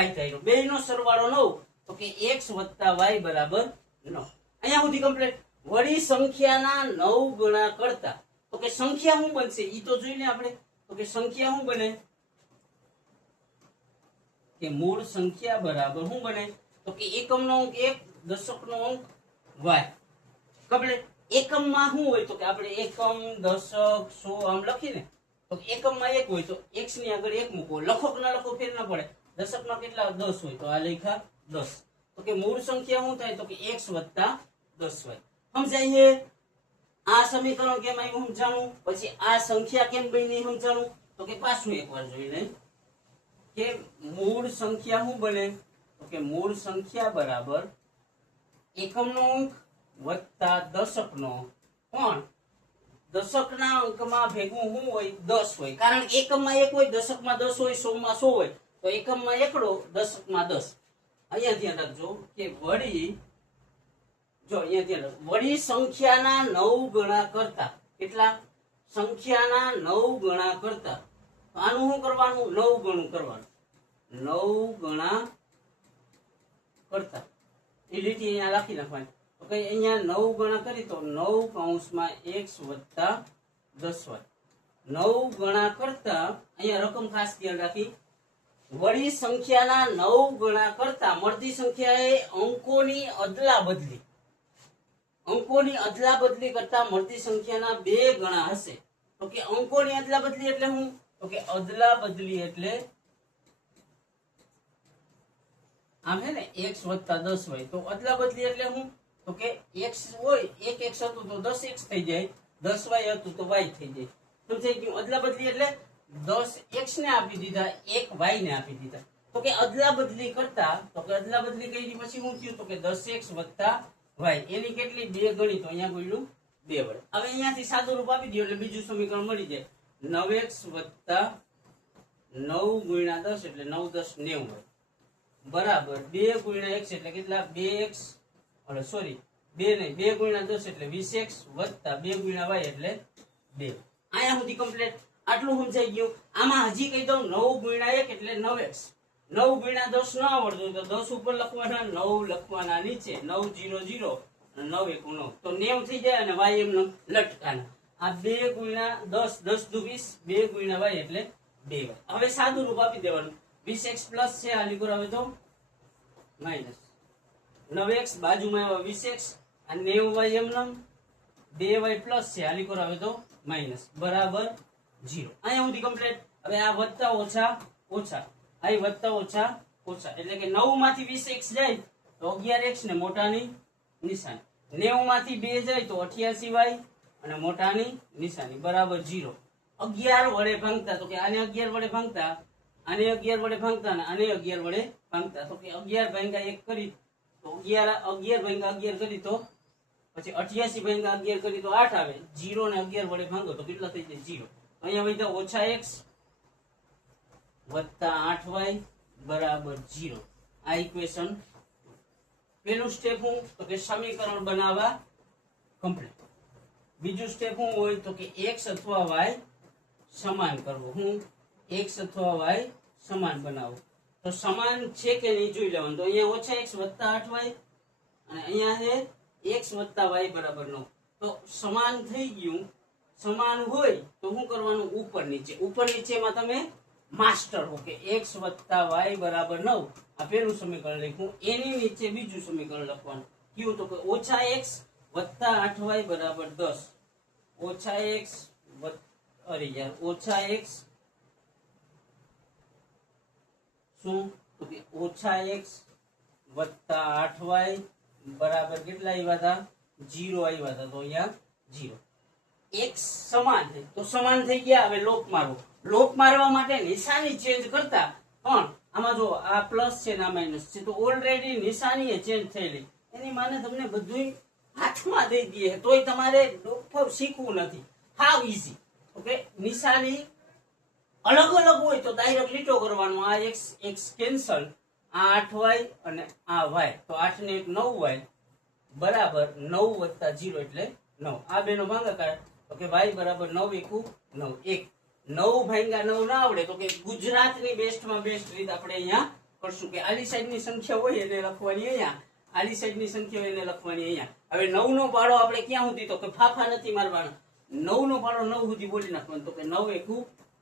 y ધાર્યો. બેયનો સરવાળો 9 તો કે x વત્તા y બરાબર 9. અહીંયા સુધી કમ્પ્લીટ. વળી સંખ્યાના 9 ગણા કરતા તો કે સંખ્યા શું બનશે ઈ તો જોઈ લે આપણે. તો કે સંખ્યા શું બને કે મૂળ સંખ્યા બરાબર શું બને તો કે એકમનો અંક 1, દશકનો અંક y. કબલે એકમમાં શું હોય તો કે આપણે એકમ, દશક, 100 આમ લખીને તો એકમમાં 1 હોય તો x ની આગળ 1 મૂકો, લખો કે ના લખો ફેર ના પડે. દશકમાં કેટલા 10 હોય તો આ લખ્યા 10. તો કે મૂળ સંખ્યા શું થાય તો કે x + 10y. સમજાય? આ સમીકરણ કેમ આવ્યું સમજાણું, પછી આ સંખ્યા કેમ બની સમજાણું. તો કે પાછું એકવાર જોઈ લઈએ કે મૂળ સંખ્યા શું બને તો કે મૂળ સંખ્યા બરાબર એકમનો અંક વત્તા દશકનો અંક. પણ દશકના અંકમાં ભેગું શું હોય 10 હોય, કારણ કે એકમમાં 1 હોય, દશકમાં 10 હોય, 100 માં 100 હોય, તો એકમમાં એકડો, દશકમાં 10. અહીંયા ધ્યાન રાખજો કે વળી જો અહીંયા ધ્યાન રાખજો વળી સંખ્યાના 9 ગણા કરતા કેટલા સંખ્યાના 9 ગણા કરતા આનું શું કરવાનું 9 ગણું કરવાનું 9 ગણા કરતા એ લીટી અહીંયા રાખી નાખવાની. તો કઈ અહીંયા 9 ગણા કરી તો 9 કૌંસમાં x વત્તા 10y. 9 ગણા કરતા અહીંયા રકમ ખાસ ધ્યાન રાખી વળી સંખ્યાના 9 ગણા કરતા મળતી સંખ્યાએ અંકોની અદલા બદલી કરતા મળતી સંખ્યાના 2 ગણા હશે. તો કે અંકોની અદલા બદલી એટલે શું તો કે અદલા બદલી એટલે આમ હે ને x વત્તા 10y. તો અદલા બદલી એટલે શું તો કે x હોય 1x હતું તો 10x થઈ જાય, 10y હતું તો y થઈ જાય. સમજાઈ ગયું? અદલા બદલી એટલે 10x ને આપી દીધા, 1y ને આપી દીધા. તો કે અદલા બદલી કરતા તો કે અદલા બદલી કરી પછી શું થયું તો કે 10x વત્તા y એની કેટલી 2 ગણી તો અહીંયા બોલ્યું 2 વડે. હવે અહીંયાથી સાદું રૂપ આપી દો એટલે બીજું સમીકરણ મળી જાય. 9x વત્તા 9 ગુણ્યા 10 એટલે 9 10 90 હોય બરાબર 2 ગુણ્યા x એટલે કેટલા 2x સોરી 2 નહીં 2 ગુણ્યા 10 એટલે 20x વત્તા 2 ગુણ્યા y એટલે 2. અહીંયા સુધી કમ્પ્લીટ. આટલું સમજાઈ ગયું. આમાં હજી કહી દઉં 9 ગુણ્યા 1 એટલે 9x. 9 ગુણ્યા 10 ન આવડતું તો 10 ઉપર લખવાના, 9 લખવાના નીચે, 9 0 0 અને 9 1 9 તો 90 થઈ જાય અને y એમનો લટકાના. આ 2 ગુણ્યા 10 10 દુ 20 2 ગુણ્યા y એટલે 2y. હવે સાદું રૂપ આપી દેવાનું 20x પ્લસ છે આ લીધો આવે તો માઈનસ 9x બાજુમાં આવે 20x અને 90y એમનો 2y પ્લસ છે આ લીધો આવે તો માઈનસ બરાબર 0. અહીંયા સુધી કમ્પ્લીટ. હવે આ વત્તા ઓછા ઓછા આ વત્તા ઓછા ઓછા એટલે કે 9 માંથી 20x જાય તો 11x ને મોટાની નિશાની, 90 માંથી 2 જાય તો 88y અને મોટાની નિશાની બરાબર 0. 11 વડે ભાંગતા તો કે આને 11 વડે ભાંગતા, આને 11 વડે ભાંગતા અને આને 11 વડે ભાંગતા તો કે 11 ભાંગ્યા 1 કરી તો 11 ભાંગ્યા 11 કરી તો પછી 88 ભાંગ્યા 11 કરી તો 8 આવે. 0 ને 11 વડે ભાંગો તો કેટલા થઈ જાય 0. અહીંયા વધ્યા ઓછા x વત્તા 8y બરાબર 0. આ ઇક્વેશન પેલું સ્ટેપ હું તો કે સમીકરણ બનાવવા કમ્પ્લીટ. બીજું સ્ટેપ હું હોય તો કે x અથવા y સમાન કરવો. હું x અથવા y સમાન બનાવો તો સમાન છે કે નહીં જોઈ લેવાનું. તો અહીંયા ઓછા x વત્તા 8y અને અહીંયા છે x વત્તા y બરાબર 9. તો સમાન થઈ ગયું. સમાન હોય તો શું કરવાનું ઉપર નીચેમાં તમે માસ્ટર હો કે x વત્તા y બરાબર 9 આ પેલું સમીકરણ લખ્યું. એની નીચે બીજું સમીકરણ લખવાનું કયું તો કે ઓછા x વત્તા 8y બરાબર 10. ઓછા x ઓછા x શું તો કે ઓછા x વત્તા 8y બરાબર કેટલા આવ્યા હતા 0 આવ્યા હતા. તો અહીંયા 0 x સમાન છે તો સમાન થઈ ગયા. હવે લોપ મારવા માટે નિશાની ચેન્જ કરતા પણ આમાં જો આ પ્લસ છે ને આ માઈનસ છે તો ઓલરેડી નિશાની ચેન્જ થયેલી એની માને તમને બધું હાથમાં દઈ દે તોય તમારે શીખવું નથી. હાવ ઈઝી. ઓકે નિશાની અલગ હોય તો ડાયરેક્ટ લીટો કરવાનો. આ x કેન્સલ, આ 8y અને આ y તો 8 ને 1 9y બરાબર 9 વત્તા 0 એટલે 9. આ બેનો ભાગાકાર તો કે y બરાબર 9 એકુ 9. 9 ભાગ્યા 9 ના આવડે તો કે ગુજરાતની બેસ્ટમાં બેસ્ટ રીત આપણે અહીંયા કરશું કે આલી સાઈડની સંખ્યા હોય એને લખવાની અહીંયા, આલી સાઈડની સંખ્યા હોય એને લખવાની અહીંયા. હવે 9 નો પાડો આપણે ક્યાં સુધી તો કે ફાફા નથી મારવાના. 9 નો પાડો 9 સુધી બોલી નાખવાનો. તો કે 9 એકુ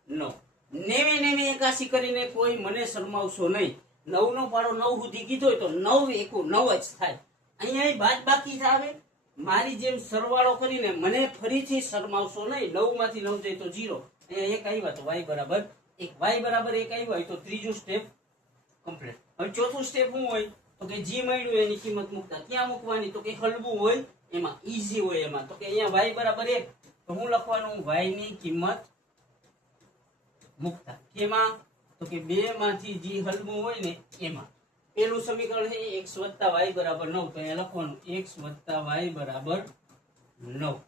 9. 90 81 કરીને કોઈ મને શરમાવશો નહીં. 9 નો પાડો 9 સુધી કીધો હોય તો 9 એકુ 9 જ થાય. અહીંયા બાદ બાકી આવે. મારી જેમ સરવાળો કરીને મને ફરીથી શરમાવશો નહીં. 9 માંથી 9 જાય તો 0. અહીંયા 1 આવ્યા તો y બરાબર 1. y બરાબર 1 આવ્યો હોય તો ત્રીજું સ્ટેપ કમ્પ્લીટ. હવે ચોથું સ્ટેપ શું હોય તો કે જે મળ્યું એની કિંમત મૂકતા. ક્યાં મૂકવાની તો કે હલવું હોય એમાં, ઈઝી હોય એમાં. તો કે અહીંયા y બરાબર 1 તો હું લખવાનું y ની કિંમત મૂકતા. કેમાં તો કે 2 માંથી જે હલવું હોય ને એમાં. પેલું સમીકરણ છે x + y બરાબર 9. તો અહીંયા લખવાનું x + y બરાબર 9.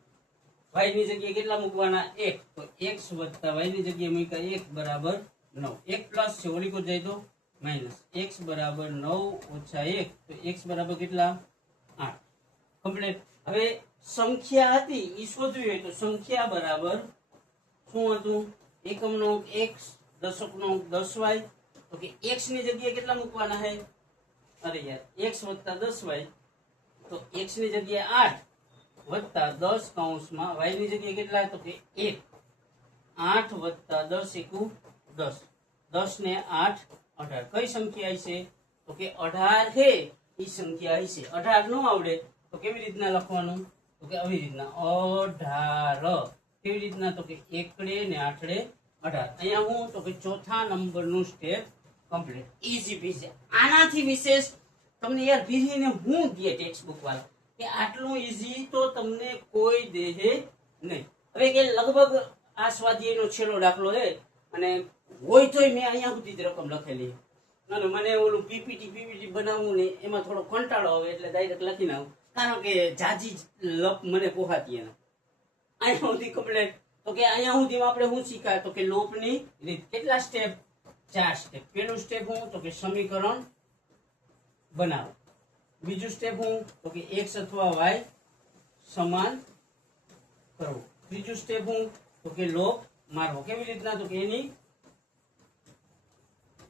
y ની જગ્યાએ કેટલા મૂકવાના 1. તો x + y ની જગ્યાએ મૂક્યા 1 બરાબર 9. 1 પ્લસ છે ઓલી કોઈ જાય તો માઈનસ. x બરાબર 9 ઓછા 1 તો x બરાબર કેટલા 8. કમ્પ્લીટ. હવે સંખ્યા હતી ઈ શોધવી હોય તો સંખ્યા બરાબર શું હતું એકમનો અંક x, દશકનો અંક 10y. તો કે x ની જગ્યાએ કેટલા મૂકવાના છે અરે યાર x + 10y. તો x ની જગ્યાએ 8 + 10 કૌંસમાં y ની જગ્યાએ કેટલા તો કે 1. 8 + 10 એકુ 10. 10 ને 8 18. કઈ સંખ્યા છે તો કે 18 છે ઈ સંખ્યા છે. 18 ન આવડે તો કેવી રીતના લખવાનું તો કે આવી રીતના 18. કેવી રીતના તો કે 1 ને 8 18. અહીંયા હું તો કે ચોથા નંબરનું સ્ટેપ કમ્પ્લીટ. ઈઝી પીઝી. આનાથી વિશેષ તમને યાર ભીરીને હું દે ટેક્સ્ટ બુક વાળા કે આટલું ઈઝી તો તમને કોઈ દેહે નહીં. હવે કે લગભગ આ સ્વાધ્યાયનો છેલ્લો દાખલો છે અને હોય તોય મેં અહીંયા સુધી જ રકમ લખેલી. અને મને ઓલું પીપીટી બનાવવું ને એમાં થોડો કંટાળો આવે એટલે ડાયરેક્ટ લખી નાખું. કારણ કે જાજી લપ મને પોહાતી એના. અહીંયા સુધી કમ્પ્લીટ. તો કે અહીંયા સુધી આપણે શું શીખાય તો કે લોપની રીત. કેટલા સ્ટેપ 4 સ્ટેપ. પેલું સ્ટેપ હું તો કે સમીકરણ બનાવો. બીજું સ્ટેપ હું તો કે x અથવા y સમાન કરવું. ત્રીજું સ્ટેપ હું તો કે લોપ મારવો. કેવી રીતના તો કે એની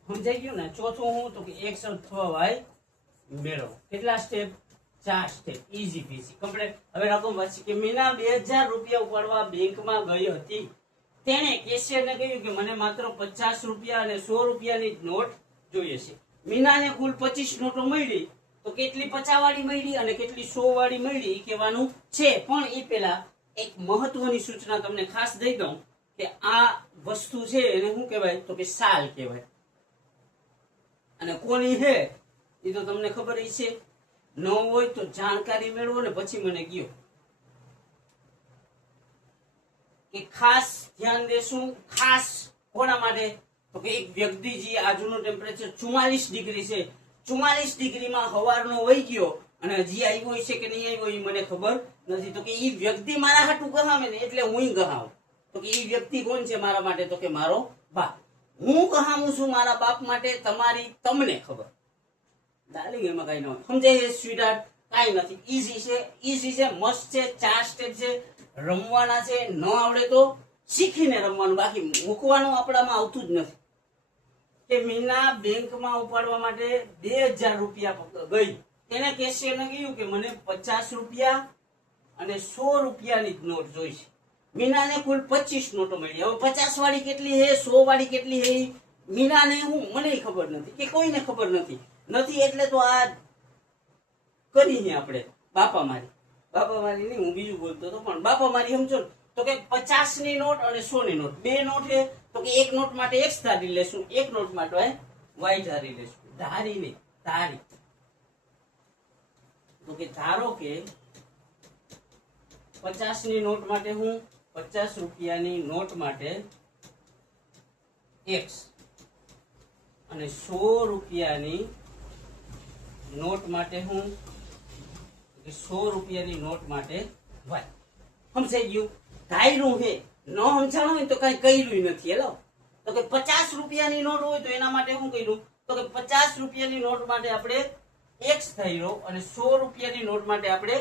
સમજાઈ ગયું ને. ચોથું હું તો કે x અથવા y મેળવો. કેટલા step 4 step. Easy peasy complete. હવે રકમ વાંચી કે મીના 2000 રૂપિયા ઉપાડવા બેંકમાં ગઈ હતી. તેણે કેશિયરને કહ્યું કે મને માત્ર 50 રૂપિયા અને 100 રૂપિયાની નોટ જોઈએ છે. મીનાને કુલ 25 નોટો મળી તો કેટલી 50 વાળી મળી અને કેટલી 100 વાળી મળી એ કહેવાનું છે. પણ એ પેલા એક મહત્વની સૂચના તમને ખાસ દઈ દઉં કે આ વસ્તુ છે એને શું કહેવાય તો કે સાલ કહેવાય. અને કોની છે એ તો તમને ખબર છે. ન હોય તો જાણકારી મેળવો ને પછી મને કયો. કે ખાસ ધ્યાન દેશું. ખાસ કોના માટે તો કે એક વ્યક્તિ જે આજનું ટેમ્પરેચર 44 ડિગ્રી છે. 44 ડિગ્રીમાં હવારનો વહી ગયો અને હજી આવ્યો છે કે નહીં આવ્યો એ મને ખબર નથી. તો કે એ વ્યક્તિ મારા હાટું ગહાવે ને એટલે હું ગહાવું. તો કે એ વ્યક્તિ કોણ છે મારા માટે તો કે મારો બાપ. હું ગહાવું છું મારા બાપ માટે. તમારી તમને ખબર ડાર્લિંગ એમાં કઈ ન હોય. સમજાય છે સ્વીટહાર્ટ? કાંઈ નથી. ઈઝી છે, ઈઝી છે, મસ્ત છે. 4 સ્ટેપ છે. રમવાના છે. ન આવડે તો શીખીને રમવાનું. બાકી મૂકવાનું આપણામાં આવતું જ નથી. કે મીના બેંકમાં ઉપાડવા માટે 2000 રૂપિયા ગઈ. તેને કેશિયરને કહ્યું કે મને 50 રૂપિયા અને 100 રૂપિયાની નોટ જોઈશે. મીનાને કુલ 25 નોટો મળી. હવે 50 વાળી કેટલી છે 100 વાળી કેટલી છે મીનાને મને ખબર નથી કે કોઈને ખબર નથી. એટલે તો આ કરીને આપણે બાપા મારી નહીં હું બીજું બોલતો હતો પણ બાપા મારી સમજો ને. તો કે 50 ની નોટ અને 100 ની નોટ. બે નોટ છે તો કે એક નોટ માટે x ધારી લેશું, એક નોટ માટે y ધારી લેશું. ધારી નહીં તારી. તો કે ધારો કે 50 ની નોટ માટે હું 50 રૂપિયાની નોટ માટે x અને 100 રૂપિયાની નોટ માટે હું 100 રૂપિયાની નોટ માટે y. સમજાઈ ગયું? ધાર્યું હે. ન સમજાણું હોય તો કઈ કર્યું નથી. હેલો તો કે 50 રૂપિયાની નોટ હોય તો એના માટે શું કર્યું તો કે 50 રૂપિયાની નોટ માટે આપણે x થયો અને 100 રૂપિયાની નોટ માટે આપણે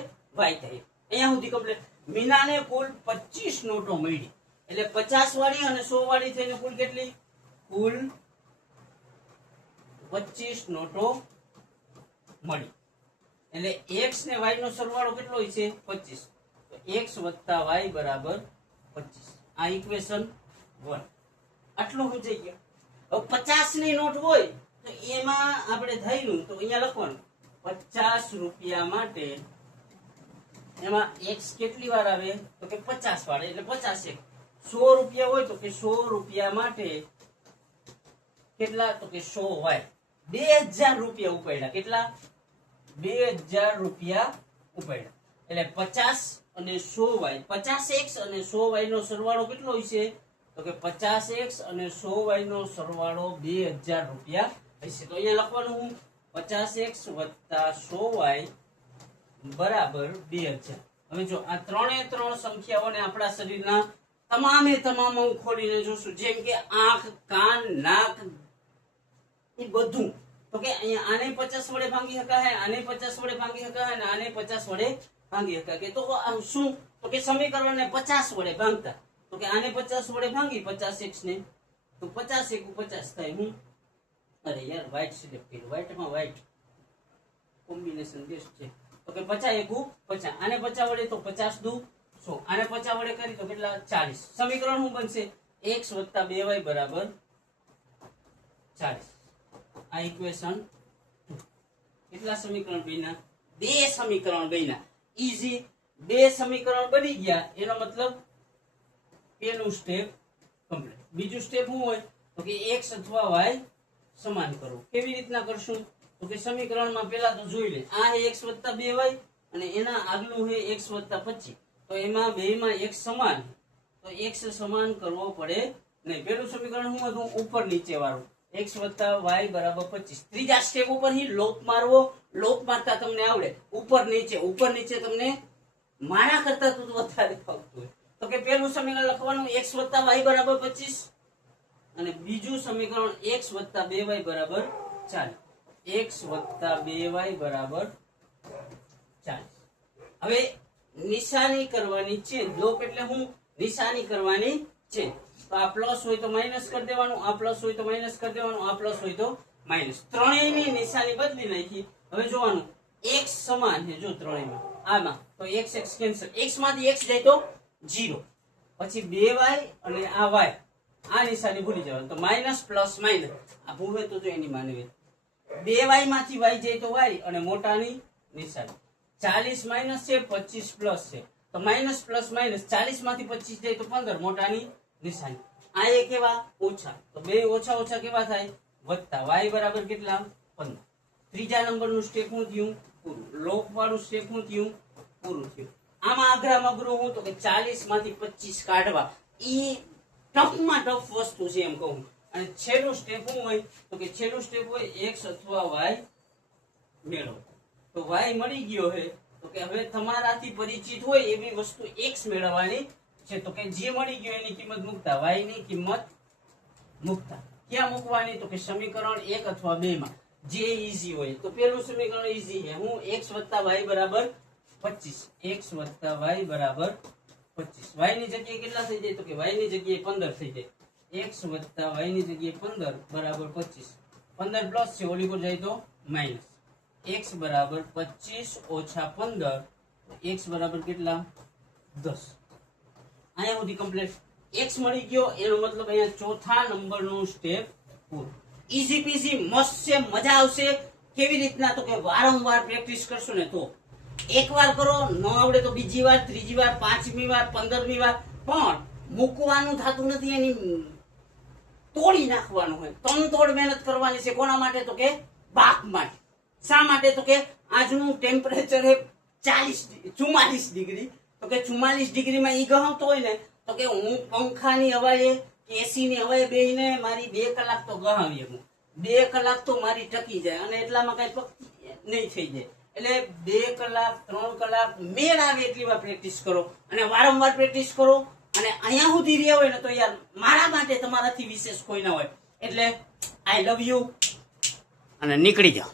y થયો. અહીંયા સુધી કમ્પ્લીટ. મીનાને કુલ 25 નોટો મળી. એટલે 50 વાળી અને 100 વાળી થઈને કુલ કેટલી? કુલ 25 નોટો મળી. એટલે x ને y નો સરવાળો કેટલો હોય છે 25. તો x + y બરાબર 25 આ ઇક્વેશન 1 આટલું સમજાઈ ગયું. હવે 50 ની નોટ હોય તો એમાં આપણે થયું તો અહીંયા લખવાનું 50 રૂપિયા માટે એમાં x કેટલી વાર આવે તો કે 50 વાર એટલે 50 100 રૂપિયા હોય તો કે 100 રૂપિયા માટે કેટલા તો કે 100 વાય 2000 રૂપિયા ઉપાડ્યા. કેટલા 2000 રૂપિયા ઉપાડ્યા એટલે 50 અને 100y 50x અને 100y નો સરવાળો કેટલો હોય છે તો કે 50x અને 100y નો સરવાળો 2000 રૂપિયા હશે. તો અહીંયા લખવાનું હું 50x વત્તા 100y બરાબર 2000. હવે જો આ ત્રણે ત્રણ સંખ્યાઓને આપણા શરીરના તમામે તમામ અંગ ખોલીને જોશું, જેમ કે આંખ, કાન, નાક એ બધું. તો કે અહીંયા આને 50 વડે ભાંગી શકાય, આને 50 વડે ભાંગી શકાય અને આને 50 વડે ભાંગી શકાય. કે તો શું તો કે સમીકરણને 50 વડે ભાંગતા તો કે આને 50 વડે ભાંગી 50x ને તો 50 એકુ 50 થાય. હું અરે યાર વ્હાઈટ સિલેક્ટ કર્યું, વ્હાઈટમાં વ્હાઈટ કોમ્બિનેશન બેસ્ટ છે. તો કે 50 એકુ 50 આને 50 વડે તો 50 દુ 100 આને 50 વડે કરી તો કેટલા 40. સમીકરણ શું બનશે x 2y બરાબર 40. આ ઇક્વેશન 2. કેટલા સમીકરણ બન્યા? બે સમીકરણ બન્યા. ઈઝી બે સમીકરણ બની ગયા એનો મતલબ પેલું સ્ટેપ કમ્પ્લીટ. બીજું સ્ટેપ શું હોય તો કે x અથવા y સમાન કરવું. કેવી રીતના કરશું તો કે સમીકરણમાં પહેલા તો જોઈ લે આ હે x 2y અને એના આગલું હે x 25. તો એમાં બેમાં x સમાન તો x સમાન કરવો પડે નહીં. પેલું સમીકરણ શું હતું ઉપર નીચે વાળું x y બરાબર 25. ત્રીજા સ્ટેપ ઉપર હી લોપ મારવો. લોપ મારતા તમને આવડે ઉપર નીચે તમને મારા કરતા તો વધારે ફાવતું હોય. તો કે પેલું સમીકરણ લખવાનું x y બરાબર 25 અને બીજું સમીકરણ x 2y બરાબર 40. x 2y બરાબર 40. હવે નિશાની કરવાની છે. લોપ એટલે હું નિશાની કરવાની છે. તો આ પ્લસ હોય તો માઇનસ કરી દેવાનું, આ પ્લસ હોય તો માઇનસ કરી દેવાનું, આ પ્લસ હોય તો માઇનસ. ત્રણેયની નિશાની બદલી નાખી. હવે જોવાનું x સમાન છે જો ત્રણેયમાં આમાં તો x કેન્સલ. x માંથી x જાય તો 0 પછી 2y અને આ y આ નિશાની ભૂલી જવાનું તો માઇનસ પ્લસ માઇનસ. આ ભૂલે તો જો એની માનવી 2y માંથી y જાય તો y અને મોટાની નિશાની 40 માઇનસ છે 25 પ્લસ છે તો માઇનસ પ્લસ માઇનસ 40 માંથી 25 જાય તો 15 મોટાની નિશાની. આ એ કેવા ઓછા તો બે ઓછા ઓછા કેવા થાય વત્તા. y બરાબર કેટલા 15. ત્રીજા નંબરનું સ્ટેપ શું થયું પૂરું. લોપ વાળું સ્ટેપ શું થયું પૂરું થયું. આમાં અઘરામાં અઘરું હું તો કે 40 માંથી 25 કાઢવા ઈ ટફમાં ટફ વસ્તુ છે એમ કહું. અને છેલ્લું સ્ટેપ શું હોય તો કે છેલ્લું સ્ટેપ હોય x અથવા y મેળવો. તો y મળી ગયો છે તો કે હવે તમારાથી પરિચિત હોય એવી વસ્તુ x મેળવવાની છે. તો કે જે મળી ગયો એની કિંમત મૂકતા y ની કિંમત મૂકતા. ક્યાં મૂકવાની તો કે સમીકરણ 1 અથવા 2 માં જે ઈઝી હોય. તો પેલું સમીકરણ ઈઝી છે. હું x y બરાબર 25 x y બરાબર 25 y ની જગ્યાએ કેટલા થઈ જાય તો કે y ની જગ્યાએ 15 થઈ જાય. x y ની જગ્યાએ 15 બરાબર 25. 15 પ્લસ છે ઓલી પર જાય તો માઇનસ. x બરાબર 25 ઓછા 15 x બરાબર કેટલા 10. અહીંયા સુધી કમ્પ્લીટ. x મળી ગયો એનો મતલબ અહીંયા ચોથા નંબરનું સ્ટેપ પૂરું. ઈઝી પીઝી મસ્ત છે, મજા આવશે. કેવી રીતના તો કે વારંવાર પ્રેક્ટિસ કરશો ને તો એકવાર કરો ન આવડે તો બીજી વાર, ત્રીજી વાર, પાંચમી વાર, 15મી વાર, પણ મૂકવાનું થતું નથી. એની તોડી નાખવાનું હોય. તનતોડ મહેનત કરવાની છે. કોના માટે તો કે બાપ માટે. શા માટે તો કે આજનું ટેમ્પરેચર હે 44 ડિગ્રી. તો કે 44 ડિગ્રીમાં ઈ ગહાવતો હોય ને તો કે હું પંખાની હવાએ કે એસીની હવાએ બેહીને મારી 2 કલાક તો ગહાવી શકું. 2 કલાક તો મારી ટકી જાય અને એટલામાં કઈ નહીં થઈ જાય. એટલે 2 કલાક 3 કલાક મેળ આવે એટલી વાર પ્રેક્ટિસ કરો અને વારંવાર પ્રેક્ટિસ કરો. અને અહીંયા સુધી રહ્યા હોય ને તો યાર મારા માટે તમારાથી વિશેષ કોઈ ના હોય. એટલે આઈ લવ યુ અને નીકળી જાઓ.